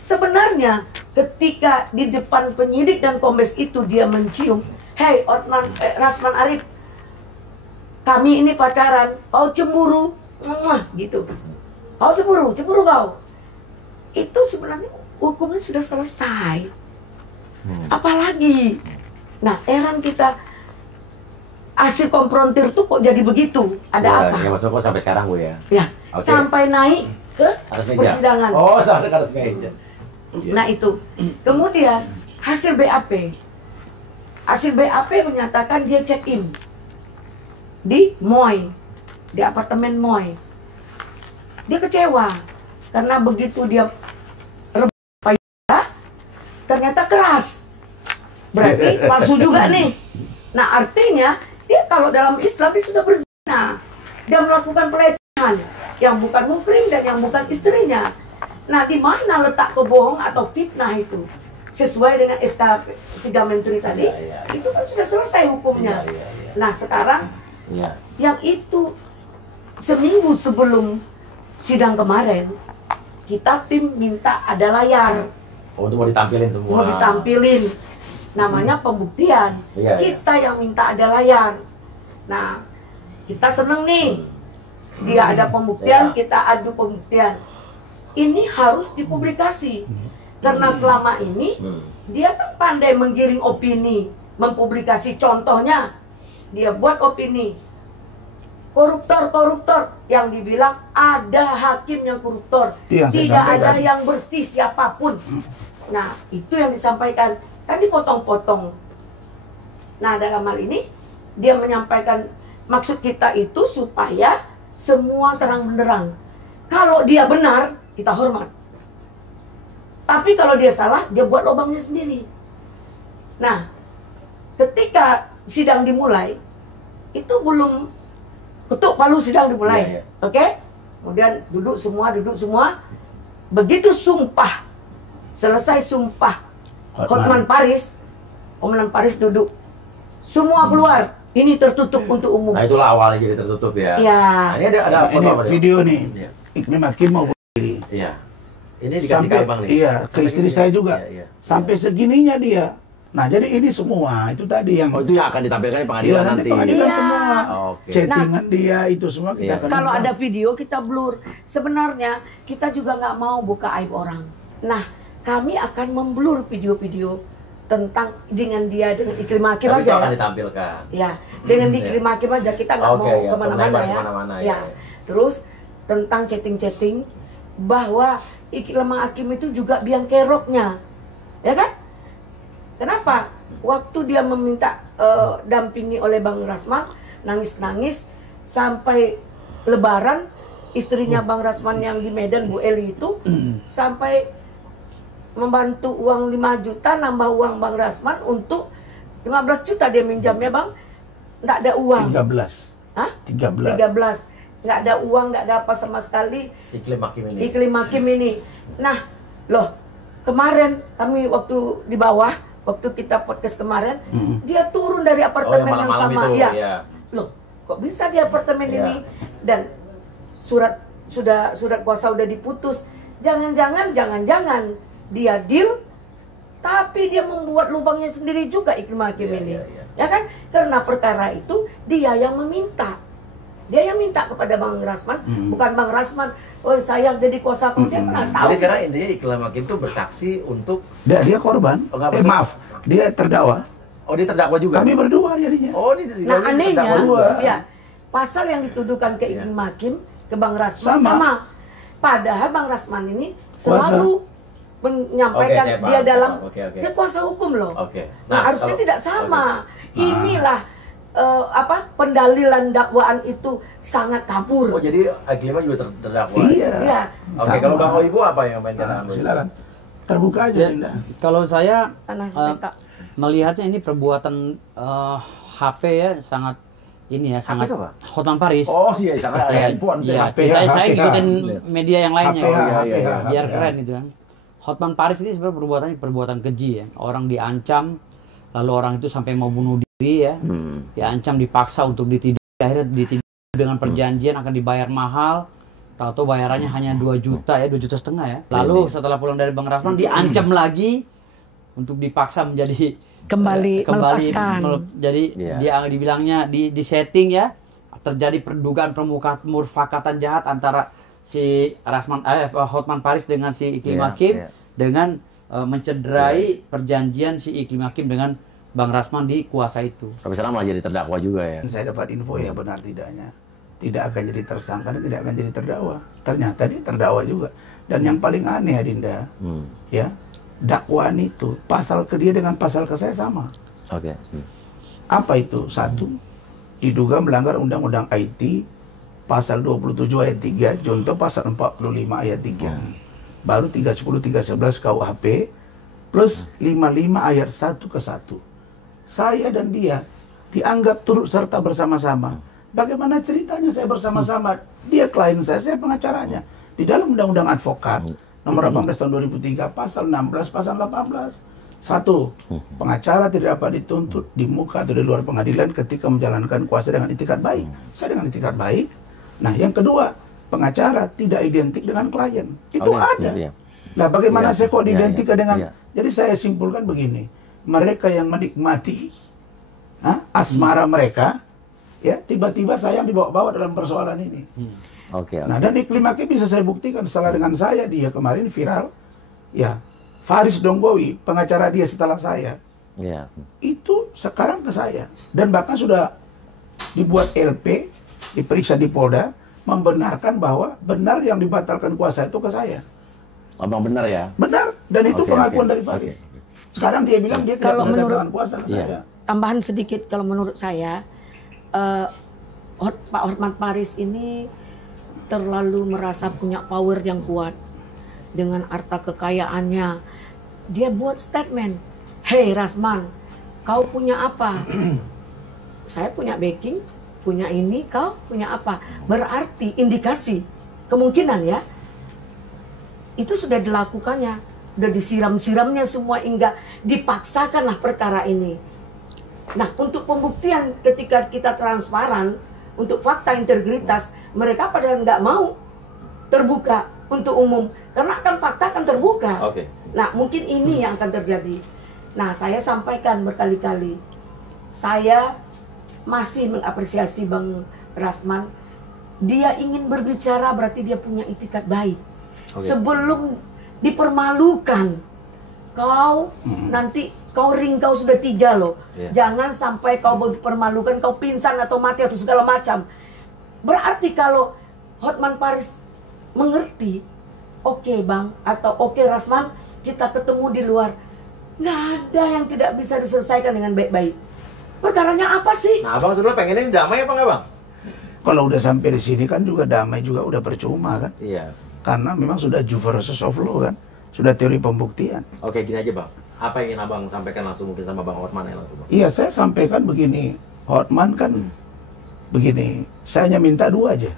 Sebenarnya ketika di depan penyidik dan Kombes itu dia mencium, "Hei Rasman Arif, kami ini pacaran, kau cemburu," gitu. "Kau cemburu kau." Itu sebenarnya hukumnya sudah selesai. Apalagi? Nah, heran kita, hasil konfrontir tuh kok jadi begitu? Ada apa? Ya maksudnya kok sampai sekarang Bu ya? Ya, sampai naik ke persidangan. Oh, sampai ke atas meja. Nah itu, kemudian hasil BAP menyatakan dia check in di Moy, di apartemen Moy. Dia kecewa karena begitu dia ternyata keras, berarti palsu juga nih. Nah artinya dia kalau dalam Islam dia sudah berzina, dia melakukan pelecehan yang bukan mukrim dan yang bukan istrinya. Nah, di mana letak kebohongan atau fitnah itu? Sesuai dengan SK 3 Menteri tadi, itu kan sudah selesai hukumnya. Nah, sekarang yang itu seminggu sebelum sidang kemarin, kita tim minta ada layar. Oh, itu mau ditampilin semua. Mau ditampilin. Namanya pembuktian. Kita yang minta ada layar. Nah, kita seneng nih. Dia ada pembuktian, kita adu pembuktian. Ini harus dipublikasi karena selama ini dia kan pandai menggiring opini, mempublikasi. Contohnya dia buat opini koruptor yang dibilang ada hakim yang koruptor, tidak ada yang bersih siapapun. Nah itu yang disampaikan, kan dipotong-potong. Nah dalam hal ini dia menyampaikan maksud kita itu supaya semua terang benderang. Kalau dia benar kita hormat. Tapi kalau dia salah, dia buat lubangnya sendiri. Nah, ketika sidang dimulai, itu belum ketuk palu sidang dimulai. Oke? Kemudian duduk semua. Begitu sumpah, selesai sumpah Hotman Paris, Hotman Paris duduk. Semua keluar. Ini tertutup untuk umum. Nah, itulah awalnya jadi tertutup ya. Iya. Nah, ini ada foto apa video nih. Iklim Hakim mau berdiri. Iya. Ini dikasih ke abang nih. Iya, ke istri saya juga. Sampai segininya dia. Nah, jadi ini semua itu tadi yang itu yang akan ditampilkan di pengadilan nanti. Pengadilan semua. Oke. Chattingan dia itu semua kita akan. Kalau ada video kita blur. Sebenarnya kita juga nggak mau buka aib orang. Nah, kami akan memblur video-video tentang dengan dia dengan Iklim Hakim aja. Itu akan ditampilkan. Ya, dengan Iklim Hakim aja kita nggak mau kemana-mana ya. Terus tentang chatting-chatting bahwa Iklim Hakim itu juga biang keroknya, ya kan? Kenapa? Waktu dia meminta dampingi oleh Bang Rasman, nangis-nangis sampai Lebaran, istrinya Bang Rasman yang di Medan, Bu Eli itu, sampai membantu uang 5 juta, nambah uang Bang Rasman untuk 15 juta dia minjam ya Bang. Nggak ada uang. 13. Hah? 13. Nggak ada uang, nggak ada apa sama sekali. Iklim Hakim ini. Iklim Hakim ini. Nah, loh, kemarin kami waktu di bawah, waktu kita podcast kemarin, dia turun dari apartemen yang sama. Itu, ya. Loh, kok bisa di apartemen ini? Dan surat kuasa udah diputus. Jangan-jangan dia deal, tapi dia membuat lubangnya sendiri juga Iklim Hakim ini. Ya kan? Karena perkara itu dia yang meminta. Dia yang minta kepada Bang Rasman, bukan Bang Rasman. Oh, saya jadi kuasa hukum, dia pernah tahu. Jadi sekarang intinya Iklim Hakim itu bersaksi untuk dia korban. Maaf, dia terdakwa. Oh, dia terdakwa juga. Kami berdua jadinya. Oh, ini nah, anehnya, ya, pasal yang dituduhkan ke Iklim Hakim, ke Bang Rasman sama. Padahal Bang Rasman ini selalu menyampaikan dia dalam dia kuasa hukum loh. Nah, harusnya tidak sama. Inilah pendalilan dakwaan itu sangat kabur. Oh, jadi Iklim juga terdakwa. Iya. Oke, kalau Bang Ibu apa yang main kata Anda? Silakan. Terbuka aja, Linda. Kalau saya melihatnya ini perbuatan HP ya sangat ini ya sangat Hotman Paris. Oh iya, sangat handphone. Iya, saya ngikutin media yang lainnya biar keren itu kan. Hotman Paris ini sebenarnya perbuatan keji ya. Orang diancam, lalu orang itu sampai mau bunuh diri ya. Diancam, dipaksa untuk ditidur, akhirnya ditidur dengan perjanjian akan dibayar mahal. Tahu-tahu bayarannya hanya 2 juta ya, 2,5 juta ya. Lalu setelah pulang dari Bang Rasman diancam lagi untuk dipaksa menjadi kembali melepaskan. Jadi dia dibilangnya di setting ya, terjadi perdugaan murfakatan jahat antara si Hotman Paris dengan si Iklim Hakim dengan mencederai perjanjian si Iklim Hakim dengan Bang Rasman di kuasa itu. Tapi sekarang malah jadi terdakwa juga ya. Saya dapat info ya benar tidaknya. Tidak akan jadi tersangka dan tidak akan jadi terdakwa. Ternyata dia terdakwa juga. Dan yang paling aneh Adinda, ya, dakwaan itu pasal ke dia dengan pasal ke saya sama. Apa itu? 1, diduga melanggar undang-undang IT pasal 27 ayat 3, contoh pasal 45 ayat 3. Baru 310 311 KUHP plus 55 ayat 1 ke 1. Saya dan dia dianggap turut serta bersama-sama. Bagaimana ceritanya saya bersama-sama? Dia klien saya pengacaranya. Di dalam Undang-Undang Advokat nomor 18 tahun 2003 pasal 16 pasal 18. 1. Pengacara tidak dapat dituntut di muka atau di luar pengadilan ketika menjalankan kuasa dengan itikat baik. Saya dengan itikat baik. Nah, yang kedua, pengacara tidak identik dengan klien. Itu ada. Nah, bagaimana saya kok diidentikan dengan? Jadi saya simpulkan begini. Mereka yang menikmati asmara mereka, ya tiba-tiba saya yang dibawa-bawa dalam persoalan ini. Nah, dan Iklim Hakim bisa saya buktikan setelah dengan saya dia kemarin viral, ya Faris Donggowi pengacara dia setelah saya, itu sekarang ke saya dan bahkan sudah dibuat LP, diperiksa di Polda, membenarkan bahwa benar yang dibatalkan kuasa itu ke saya. Abang benar ya? Benar, dan itu pengakuan dari Faris. Sekarang dia bilang dia tidak menetapkan kuasa ke saya. Tambahan sedikit, kalau menurut saya Pak Hotman Paris ini terlalu merasa punya power yang kuat dengan harta kekayaannya. Dia buat statement, "Hey Rasman, kau punya apa?" "Saya punya backing, punya ini, kau punya apa. Berarti indikasi, kemungkinan ya, itu sudah dilakukannya, sudah disiram-siramnya semua hingga dipaksakanlah perkara ini. Nah, untuk pembuktian ketika kita transparan, untuk fakta integritas, mereka pada nggak mau terbuka untuk umum. Karena akan fakta akan terbuka. Nah, mungkin ini yang akan terjadi. Nah, saya sampaikan berkali-kali, saya masih mengapresiasi Bang Rasman. Dia ingin berbicara berarti dia punya itikat baik. Sebelum dipermalukan, kau nanti kau kau sudah 3 loh. Jangan sampai kau dipermalukan, kau pingsan atau mati atau segala macam. Berarti kalau Hotman Paris mengerti, oke Bang, atau oke Rasman, kita ketemu di luar. Nggak ada yang tidak bisa diselesaikan dengan baik-baik. Perkaranya apa sih? Nah, Abang sebenarnya pengen ini damai apa nggak, Bang? Kalau udah sampai di sini kan juga damai juga udah percuma kan? Iya. Karena memang sudah Ju versus of law kan, sudah teori pembuktian. Oke, gini aja Bang. Apa yang ingin Abang sampaikan langsung mungkin sama Bang Hotman ya langsung? Bang? Iya, saya sampaikan begini. Hotman kan begini. Saya hanya minta 2 aja.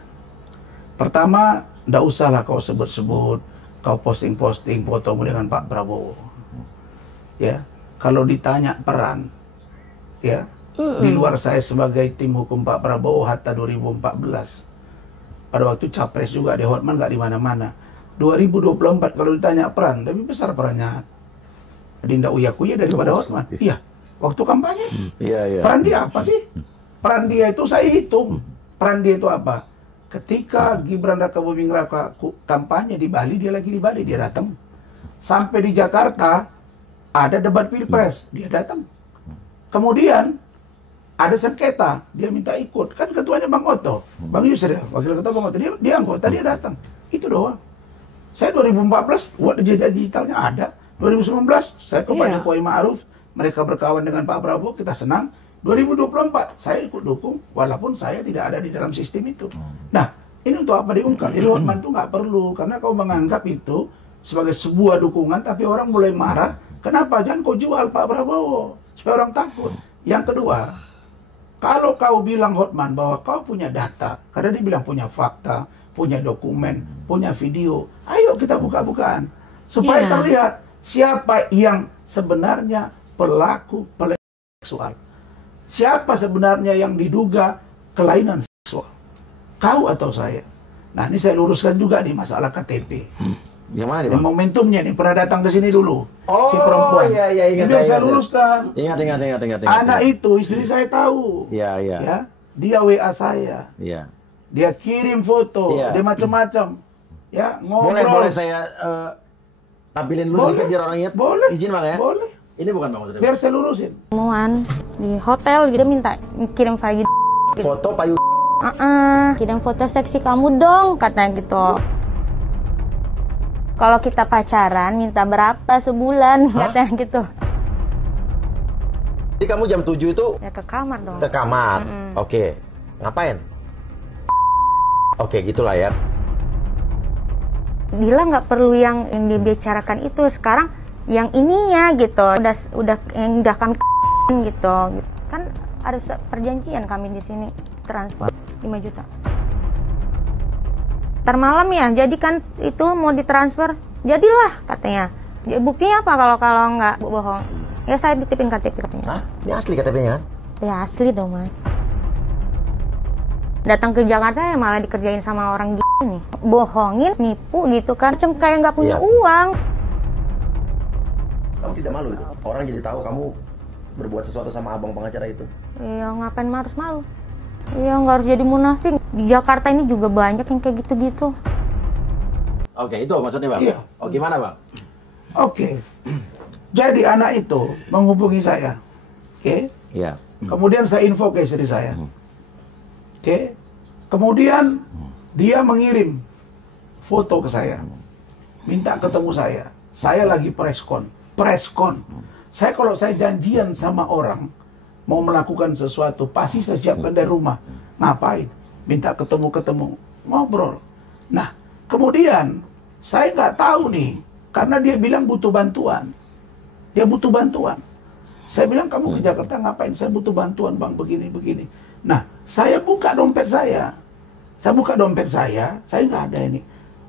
Pertama, nggak usahlah kau sebut-sebut, kau posting-posting fotomu dengan Pak Prabowo. Ya, kalau ditanya peran, ya, di luar saya sebagai tim hukum Pak Prabowo Hatta 2014. Pada waktu capres juga di Hotman nggak di mana-mana. 2024 kalau ditanya peran, lebih besar perannya Dinda Uya Kuya daripada Hotman. Iya, waktu kampanye. Peran dia apa sih? Peran dia itu saya hitung. Peran dia itu apa? Ketika Gibran Rakabuming Raka kampanye di Bali, dia lagi di Bali, dia datang. Sampai di Jakarta ada debat pilpres, dia datang. Kemudian ada sengketa, dia minta ikut. Kan ketuanya Bang Otto, Bang Yusril, wakil ketua Bang Otto, dia anggota, dia datang. Itu doang. Saya 2014 buat jejak digitalnya ada. 2019 saya ke Pak Jokowi Ma'ruf, mereka berkawan dengan Pak Prabowo, kita senang. 2024 saya ikut dukung walaupun saya tidak ada di dalam sistem itu. Nah, ini untuk apa diungkap? Jadi Hotman itu nggak perlu, karena kau menganggap itu sebagai sebuah dukungan, tapi orang mulai marah. Kenapa? Jangan kau jual Pak Prabowo supaya orang takut. Yang kedua, kalau kau bilang Hotman bahwa kau punya data, karena dia bilang punya fakta, punya dokumen, punya video, ayo kita buka-bukaan supaya terlihat siapa yang sebenarnya pelaku pelecehan seksual. Siapa sebenarnya yang diduga kelainan seksual? Kau atau saya? Nah, ini saya luruskan juga di masalah KTP. Yang mana nih, momentumnya nih, pernah datang ke sini dulu. Oh, si perempuan. Iya, ingat. Ini saya luruskan. Ingat. Anak itu, istri saya tahu. Iya. Ya, dia WA saya. Iya. Dia kirim foto, dia macam-macam. Ya, ngobrol. Boleh saya tampilin dulu sedikit biar orang ingat? Boleh. Izin Bang ya? Boleh. Ini bukan Bang maksudnya? Biar saya lurusin. Temuan di hotel gitu minta kirim file gitu. Foto payu. Kirim foto seksi kamu dong, katanya gitu. Kalau kita pacaran minta berapa sebulan, katanya gitu. Jadi kamu jam 7 itu ya ke kamar dong. Ke kamar. Oke. Ngapain? Oke, gitulah ya. Dila nggak perlu yang dibicarakan itu, sekarang yang ininya gitu. Udah kami gitu. Kan ada perjanjian kami di sini transfer 5 juta. Ntar malam ya, jadi kan itu mau ditransfer, jadilah katanya. Buktinya apa kalau nggak bohong? Ya saya ditipin KTP katanya. Hah? Ini asli KTP-nya kan? Ya asli dong, Mas. Datang ke Jakarta ya malah dikerjain sama orang gini, bohongin, nipu gitu kan, macam kayak nggak punya uang. Kamu tidak malu itu? Orang jadi tahu kamu berbuat sesuatu sama abang pengacara itu? Ya ngapain harus malu? Ya nggak harus jadi munafik. Di Jakarta ini juga banyak yang kayak gitu-gitu. Oke, itu maksudnya Bang? Iya. Oh gimana Bang? Oke. Jadi anak itu menghubungi saya. Oke? Iya. Kemudian saya info ke istri saya. Oke? Kemudian dia mengirim foto ke saya. Minta ketemu saya. Saya lagi preskon. Saya kalau saya janjian sama orang mau melakukan sesuatu, pasti saya siapkan dari rumah. Ngapain? Minta ketemu, ngobrol. Nah, kemudian saya nggak tahu nih, karena dia bilang butuh bantuan. Dia butuh bantuan. Saya bilang, kamu ke Jakarta ngapain? Saya butuh bantuan Bang, begini. Nah, Saya buka dompet saya. Saya buka dompet saya nggak ada ini.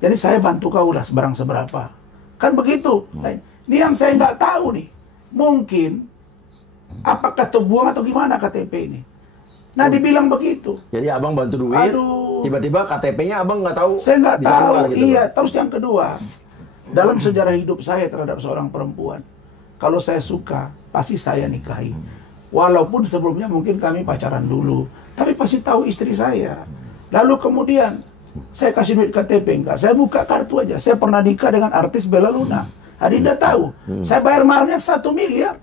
Jadi saya bantu kau lah sebarang seberapa. Kan begitu. Nah, ini yang saya nggak tahu nih. Mungkin apakah terbuang atau gimana KTP ini. Nah dibilang begitu. Jadi abang bantu duit, tiba-tiba KTP-nya abang nggak tahu. Saya nggak tahu. Gitu, iya. Terus yang kedua, dalam sejarah hidup saya terhadap seorang perempuan, kalau saya suka, pasti saya nikahi. Walaupun sebelumnya mungkin kami pacaran dulu, tapi pasti tahu istri saya. Lalu kemudian saya kasih duit KTP enggak, saya buka kartu aja. Saya pernah nikah dengan artis Bella Luna. Adinda tahu, saya bayar mahalnya 1 miliar.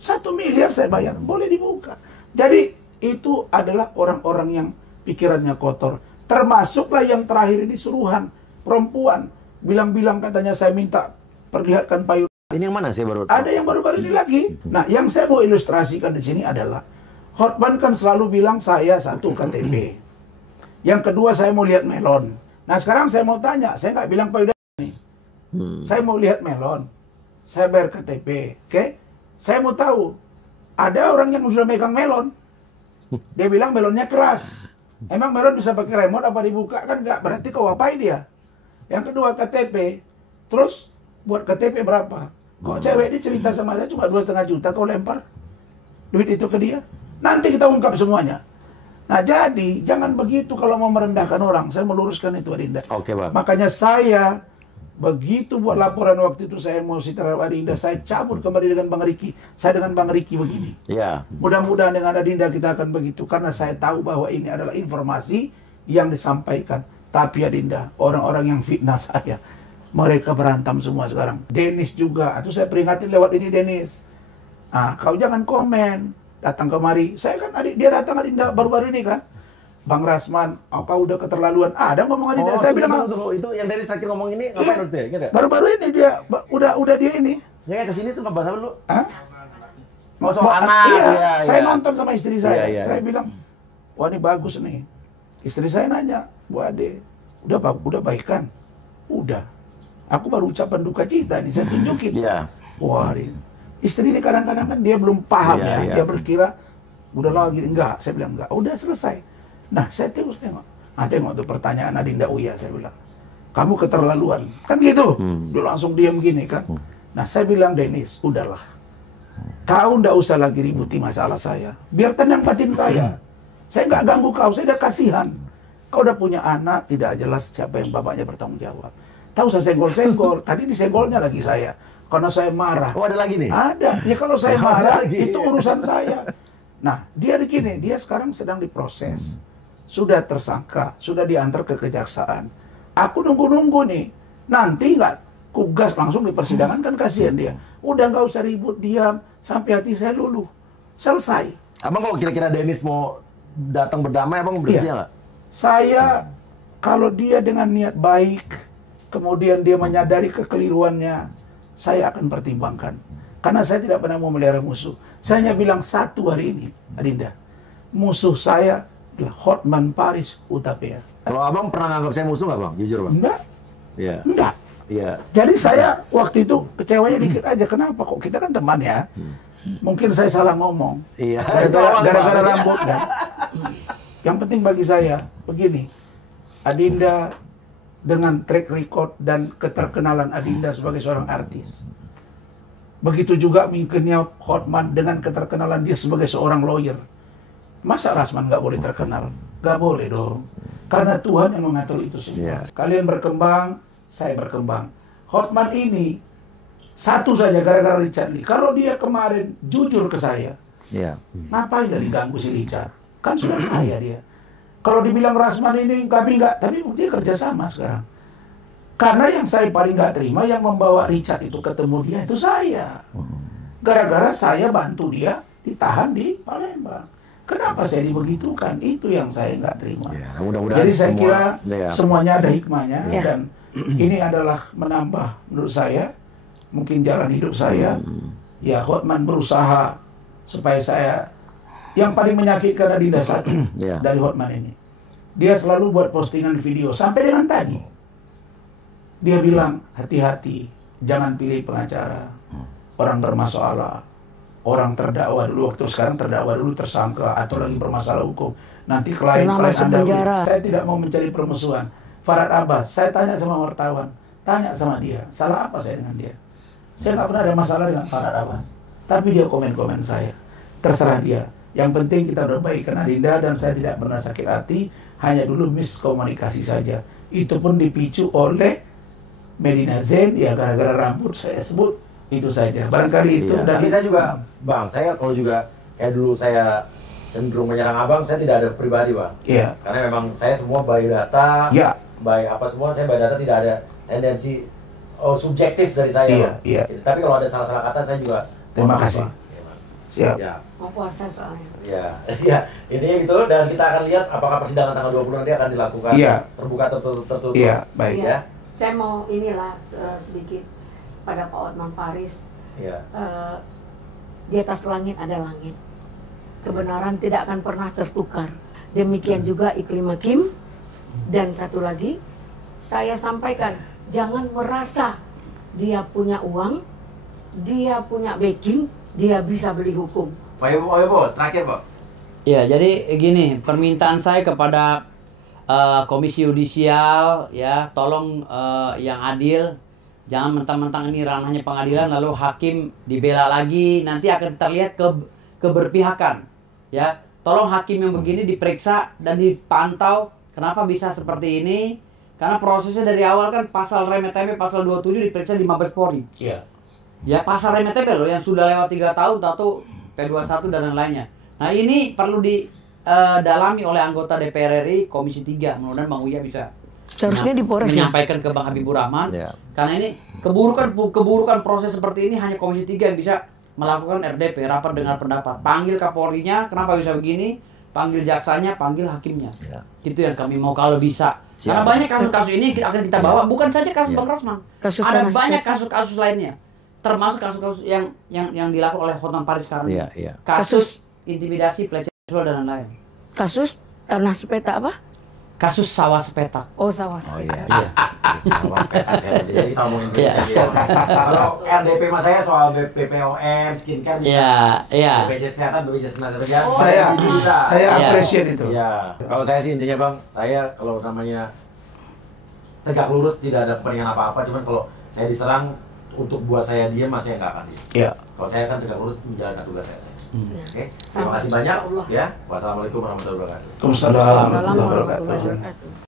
1 miliar saya bayar, boleh dibuka. Jadi itu adalah orang-orang yang pikirannya kotor. Termasuklah yang terakhir ini suruhan perempuan. Bilang-bilang katanya saya minta perlihatkan payung. Ini yang mana sih baru? Ada yang baru-baru ini lagi. Nah, yang saya mau ilustrasikan di sini adalah Hotman kan selalu bilang saya 1 KTP. Yang kedua saya mau lihat melon. Nah, sekarang saya mau tanya, saya nggak bilang payudara nih. Saya mau lihat melon. Saya bayar KTP, oke? Saya mau tahu ada orang yang sudah megang melon. Dia bilang melonnya keras. Emang melon bisa pakai remote apa dibuka? Kan nggak, berarti kau apain dia. Yang kedua KTP. Terus buat KTP berapa? Kok cewek ini cerita sama saya cuma 2,5 juta kau lempar duit itu ke dia? Nanti kita ungkap semuanya. Nah jadi jangan begitu kalau mau merendahkan orang. Saya meluruskan itu Adinda. Oke, Bang. Makanya saya begitu buat laporan waktu itu saya mau terhadap Adinda, saya cabut kembali dengan Bang Riki. Saya dengan Bang Riki begini. Ya. Mudah-mudahan dengan Adinda kita akan begitu karena saya tahu bahwa ini adalah informasi yang disampaikan. Tapi Adinda, orang-orang yang fitnah saya, mereka berantam semua sekarang. Dennis juga, atau saya peringatin lewat ini Dennis. Ah, kau jangan komen, datang kemari. Saya kan dia datang Adinda baru-baru ini kan. Bang Rasman, apa udah keterlaluan? Ada ngomong Adinda. Saya bilang itu yang dari terakhir ngomong ini ngapain waktu ya? Baru-baru ini dia udah dia ini. Ya kesini tuh ngebahas apa lu? Hah? Mau soal anak. Iya, saya nonton sama istri saya. Saya bilang, wah ini bagus nih. Istri saya nanya, Bu Ade, udah baikan? Udah. Aku baru ucapan duka cita nih, saya tunjukin. Iya. Wah, istri ini kadang-kadang kan dia belum paham ya. Dia berkira, udah lagi enggak. Saya bilang enggak. Udah selesai. Nah, saya terus tengok. Tengok tuh pertanyaan Adinda Uya, saya bilang. Kamu keterlaluan. Kan gitu. Dia langsung diam gini kan. Nah, saya bilang, Dennis, udahlah. Kau ndak usah lagi ributi masalah saya. Biar tenang batin saya. Saya nggak ganggu kau, saya udah kasihan. Kau udah punya anak, tidak jelas siapa yang bapaknya bertanggung jawab. Tahu saya senggol-senggol, tadi disenggolnya lagi saya. Karena saya marah. Oh, ada lagi nih? Ada. Ya kalau saya marah, itu urusan saya. Nah, dia begini, dia sekarang sedang diproses. Sudah tersangka, sudah diantar ke kejaksaan. Aku nunggu-nunggu nih. Nanti nggak kugas langsung di persidangan, kan kasihan dia. Udah nggak usah ribut, diam. Sampai hati saya luluh. Selesai. Abang kalau kira-kira Dennis mau datang berdamai, abang bersedia nggak? Saya, kalau dia dengan niat baik, kemudian dia menyadari kekeliruannya, saya akan pertimbangkan. Karena saya tidak pernah mau melihara musuh. Saya hanya bilang satu hari ini, Adinda. Musuh saya adalah Hotman Paris Hutapea. Kalau abang pernah nganggap saya musuh nggak bang? Jujur bang? Enggak. Iya. Enggak. Iya. Jadi saya waktu itu kecewanya dikit aja. Kenapa kok? Kita kan teman ya. Mungkin saya salah ngomong. Iya. Gara-gara rambut kan. Yang penting bagi saya begini. Adinda dengan track record dan keterkenalan Adinda sebagai seorang artis. Begitu juga mungkinnya Hotman dengan keterkenalan dia sebagai seorang lawyer. Masa Rasman nggak boleh terkenal? Nggak boleh dong. Karena Tuhan yang mengatur itu semua. Kalian berkembang, saya berkembang. Hotman ini satu saja gara-gara Richard Lee. Kalau dia kemarin jujur ke saya, ngapain dari ganggu si Richard? Kan sudah kaya dia. Kalau dibilang Rasman ini kami nggak, tapi dia kerjasama sekarang. Karena yang saya paling nggak terima yang membawa Richard itu ketemu dia itu saya. Gara-gara saya bantu dia ditahan di Palembang. Kenapa saya dibegitukan? Itu yang saya nggak terima. Ya, jadi saya kira semuanya ada hikmahnya dan ini adalah menambah menurut saya mungkin jalan hidup saya. Ya Hotman berusaha supaya saya yang paling menyakitkan Adinda satu dari Hotman ini. Dia selalu buat postingan video sampai dengan tadi. Dia bilang hati-hati, jangan pilih pengacara orang bermasalah. Orang terdakwa dulu, waktu sekarang terdakwa dulu tersangka atau lagi bermasalah hukum. nanti klien-klien Anda. Saya tidak mau mencari permusuhan. Farhad Abbas, saya tanya sama wartawan, tanya sama dia, salah apa saya dengan dia? Saya nggak pernah ada masalah dengan Farhad Abbas, tapi dia komen-komen saya. Terserah dia. Yang penting kita berbaik dengan Adinda dan saya tidak pernah sakit hati, hanya dulu miskomunikasi saja. Itu pun dipicu oleh Medina Zain, ya gara-gara rambut saya sebut, itu saja. Barangkali itu. Dan saya juga, Bang, saya kalau juga kayak dulu saya cenderung menyerang Abang, saya tidak ada pribadi, Bang. Iya. Karena memang saya semua by data, by apa semua, saya by data, tidak ada tendensi subjektif dari saya. Iya. Tapi kalau ada salah-salah kata, saya juga terima kasih. Siap. Mau puasa soalnya. Ya, ini gitu, dan kita akan lihat apakah persidangan tanggal 20 nanti akan dilakukan terbuka tertutup. Iya, baik. Ya. Saya mau inilah sedikit pada Pak Hotman Paris. Di atas langit ada langit. Kebenaran tidak akan pernah tertukar. Demikian juga iklim hakim. Dan satu lagi, saya sampaikan, jangan merasa dia punya uang, dia punya backing, dia bisa beli hukum. Pak Yobo, terakhir Pak. Ya, jadi gini, permintaan saya kepada Komisi Yudisial, ya, tolong yang adil, jangan mentang-mentang ini ranahnya pengadilan lalu hakim dibela lagi, nanti akan terlihat keberpihakan, ya. Tolong hakim yang begini diperiksa dan dipantau kenapa bisa seperti ini, karena prosesnya dari awal kan pasal remeh-temeh pasal 27 diperiksa di Mabes Polri. Iya. Ya, pasal remeh-temeh loh yang sudah lewat 3 tahun atau P21 dan lain-lainnya. Nah, ini perlu didalami oleh anggota DPR RI Komisi 3. Mudah-mudahan Bang Uya bisa seharusnya di Polres menyampaikan ke Bang Habibur Rahman. Karena ini keburukan proses seperti ini hanya Komisi 3 yang bisa melakukan RDP, rapat dengar pendapat. Panggil Kapolrinya, kenapa bisa begini? Panggil jaksanya, panggil hakimnya. Itu yang kami mau kalau bisa. Karena banyak kasus-kasus ini akan kita bawa, bukan saja kasus Bang Rasman. Ada banyak kasus-kasus lainnya. Termasuk kasus-kasus yang dilakukan oleh Hotman Paris sekarang. Kasus intimidasi, pelecehan seksual dan lain-lain. Kasus tanah sepeta apa? Kasus sawah sepetak. Oh, sawah sepetak. Sawah sepetak saya jadi kita ngomongin kalau RDP mas saya soal BPOM, skincare bisa. BPJS Kesehatan, BPJS Ketenagakerjaan. Saya appreciate itu. Kalau saya sih intinya Bang, saya kalau namanya tegak lurus tidak ada kepentingan apa-apa, cuman kalau saya diserang untuk buat saya diam masih nggak akan diam. Kalau saya kan tegak lurus menjalankan tugas saya. Oke, terima kasih banyak ya. Wassalamualaikum warahmatullahi wabarakatuh. Waalaikumsalam warahmatullahi wabarakatuh.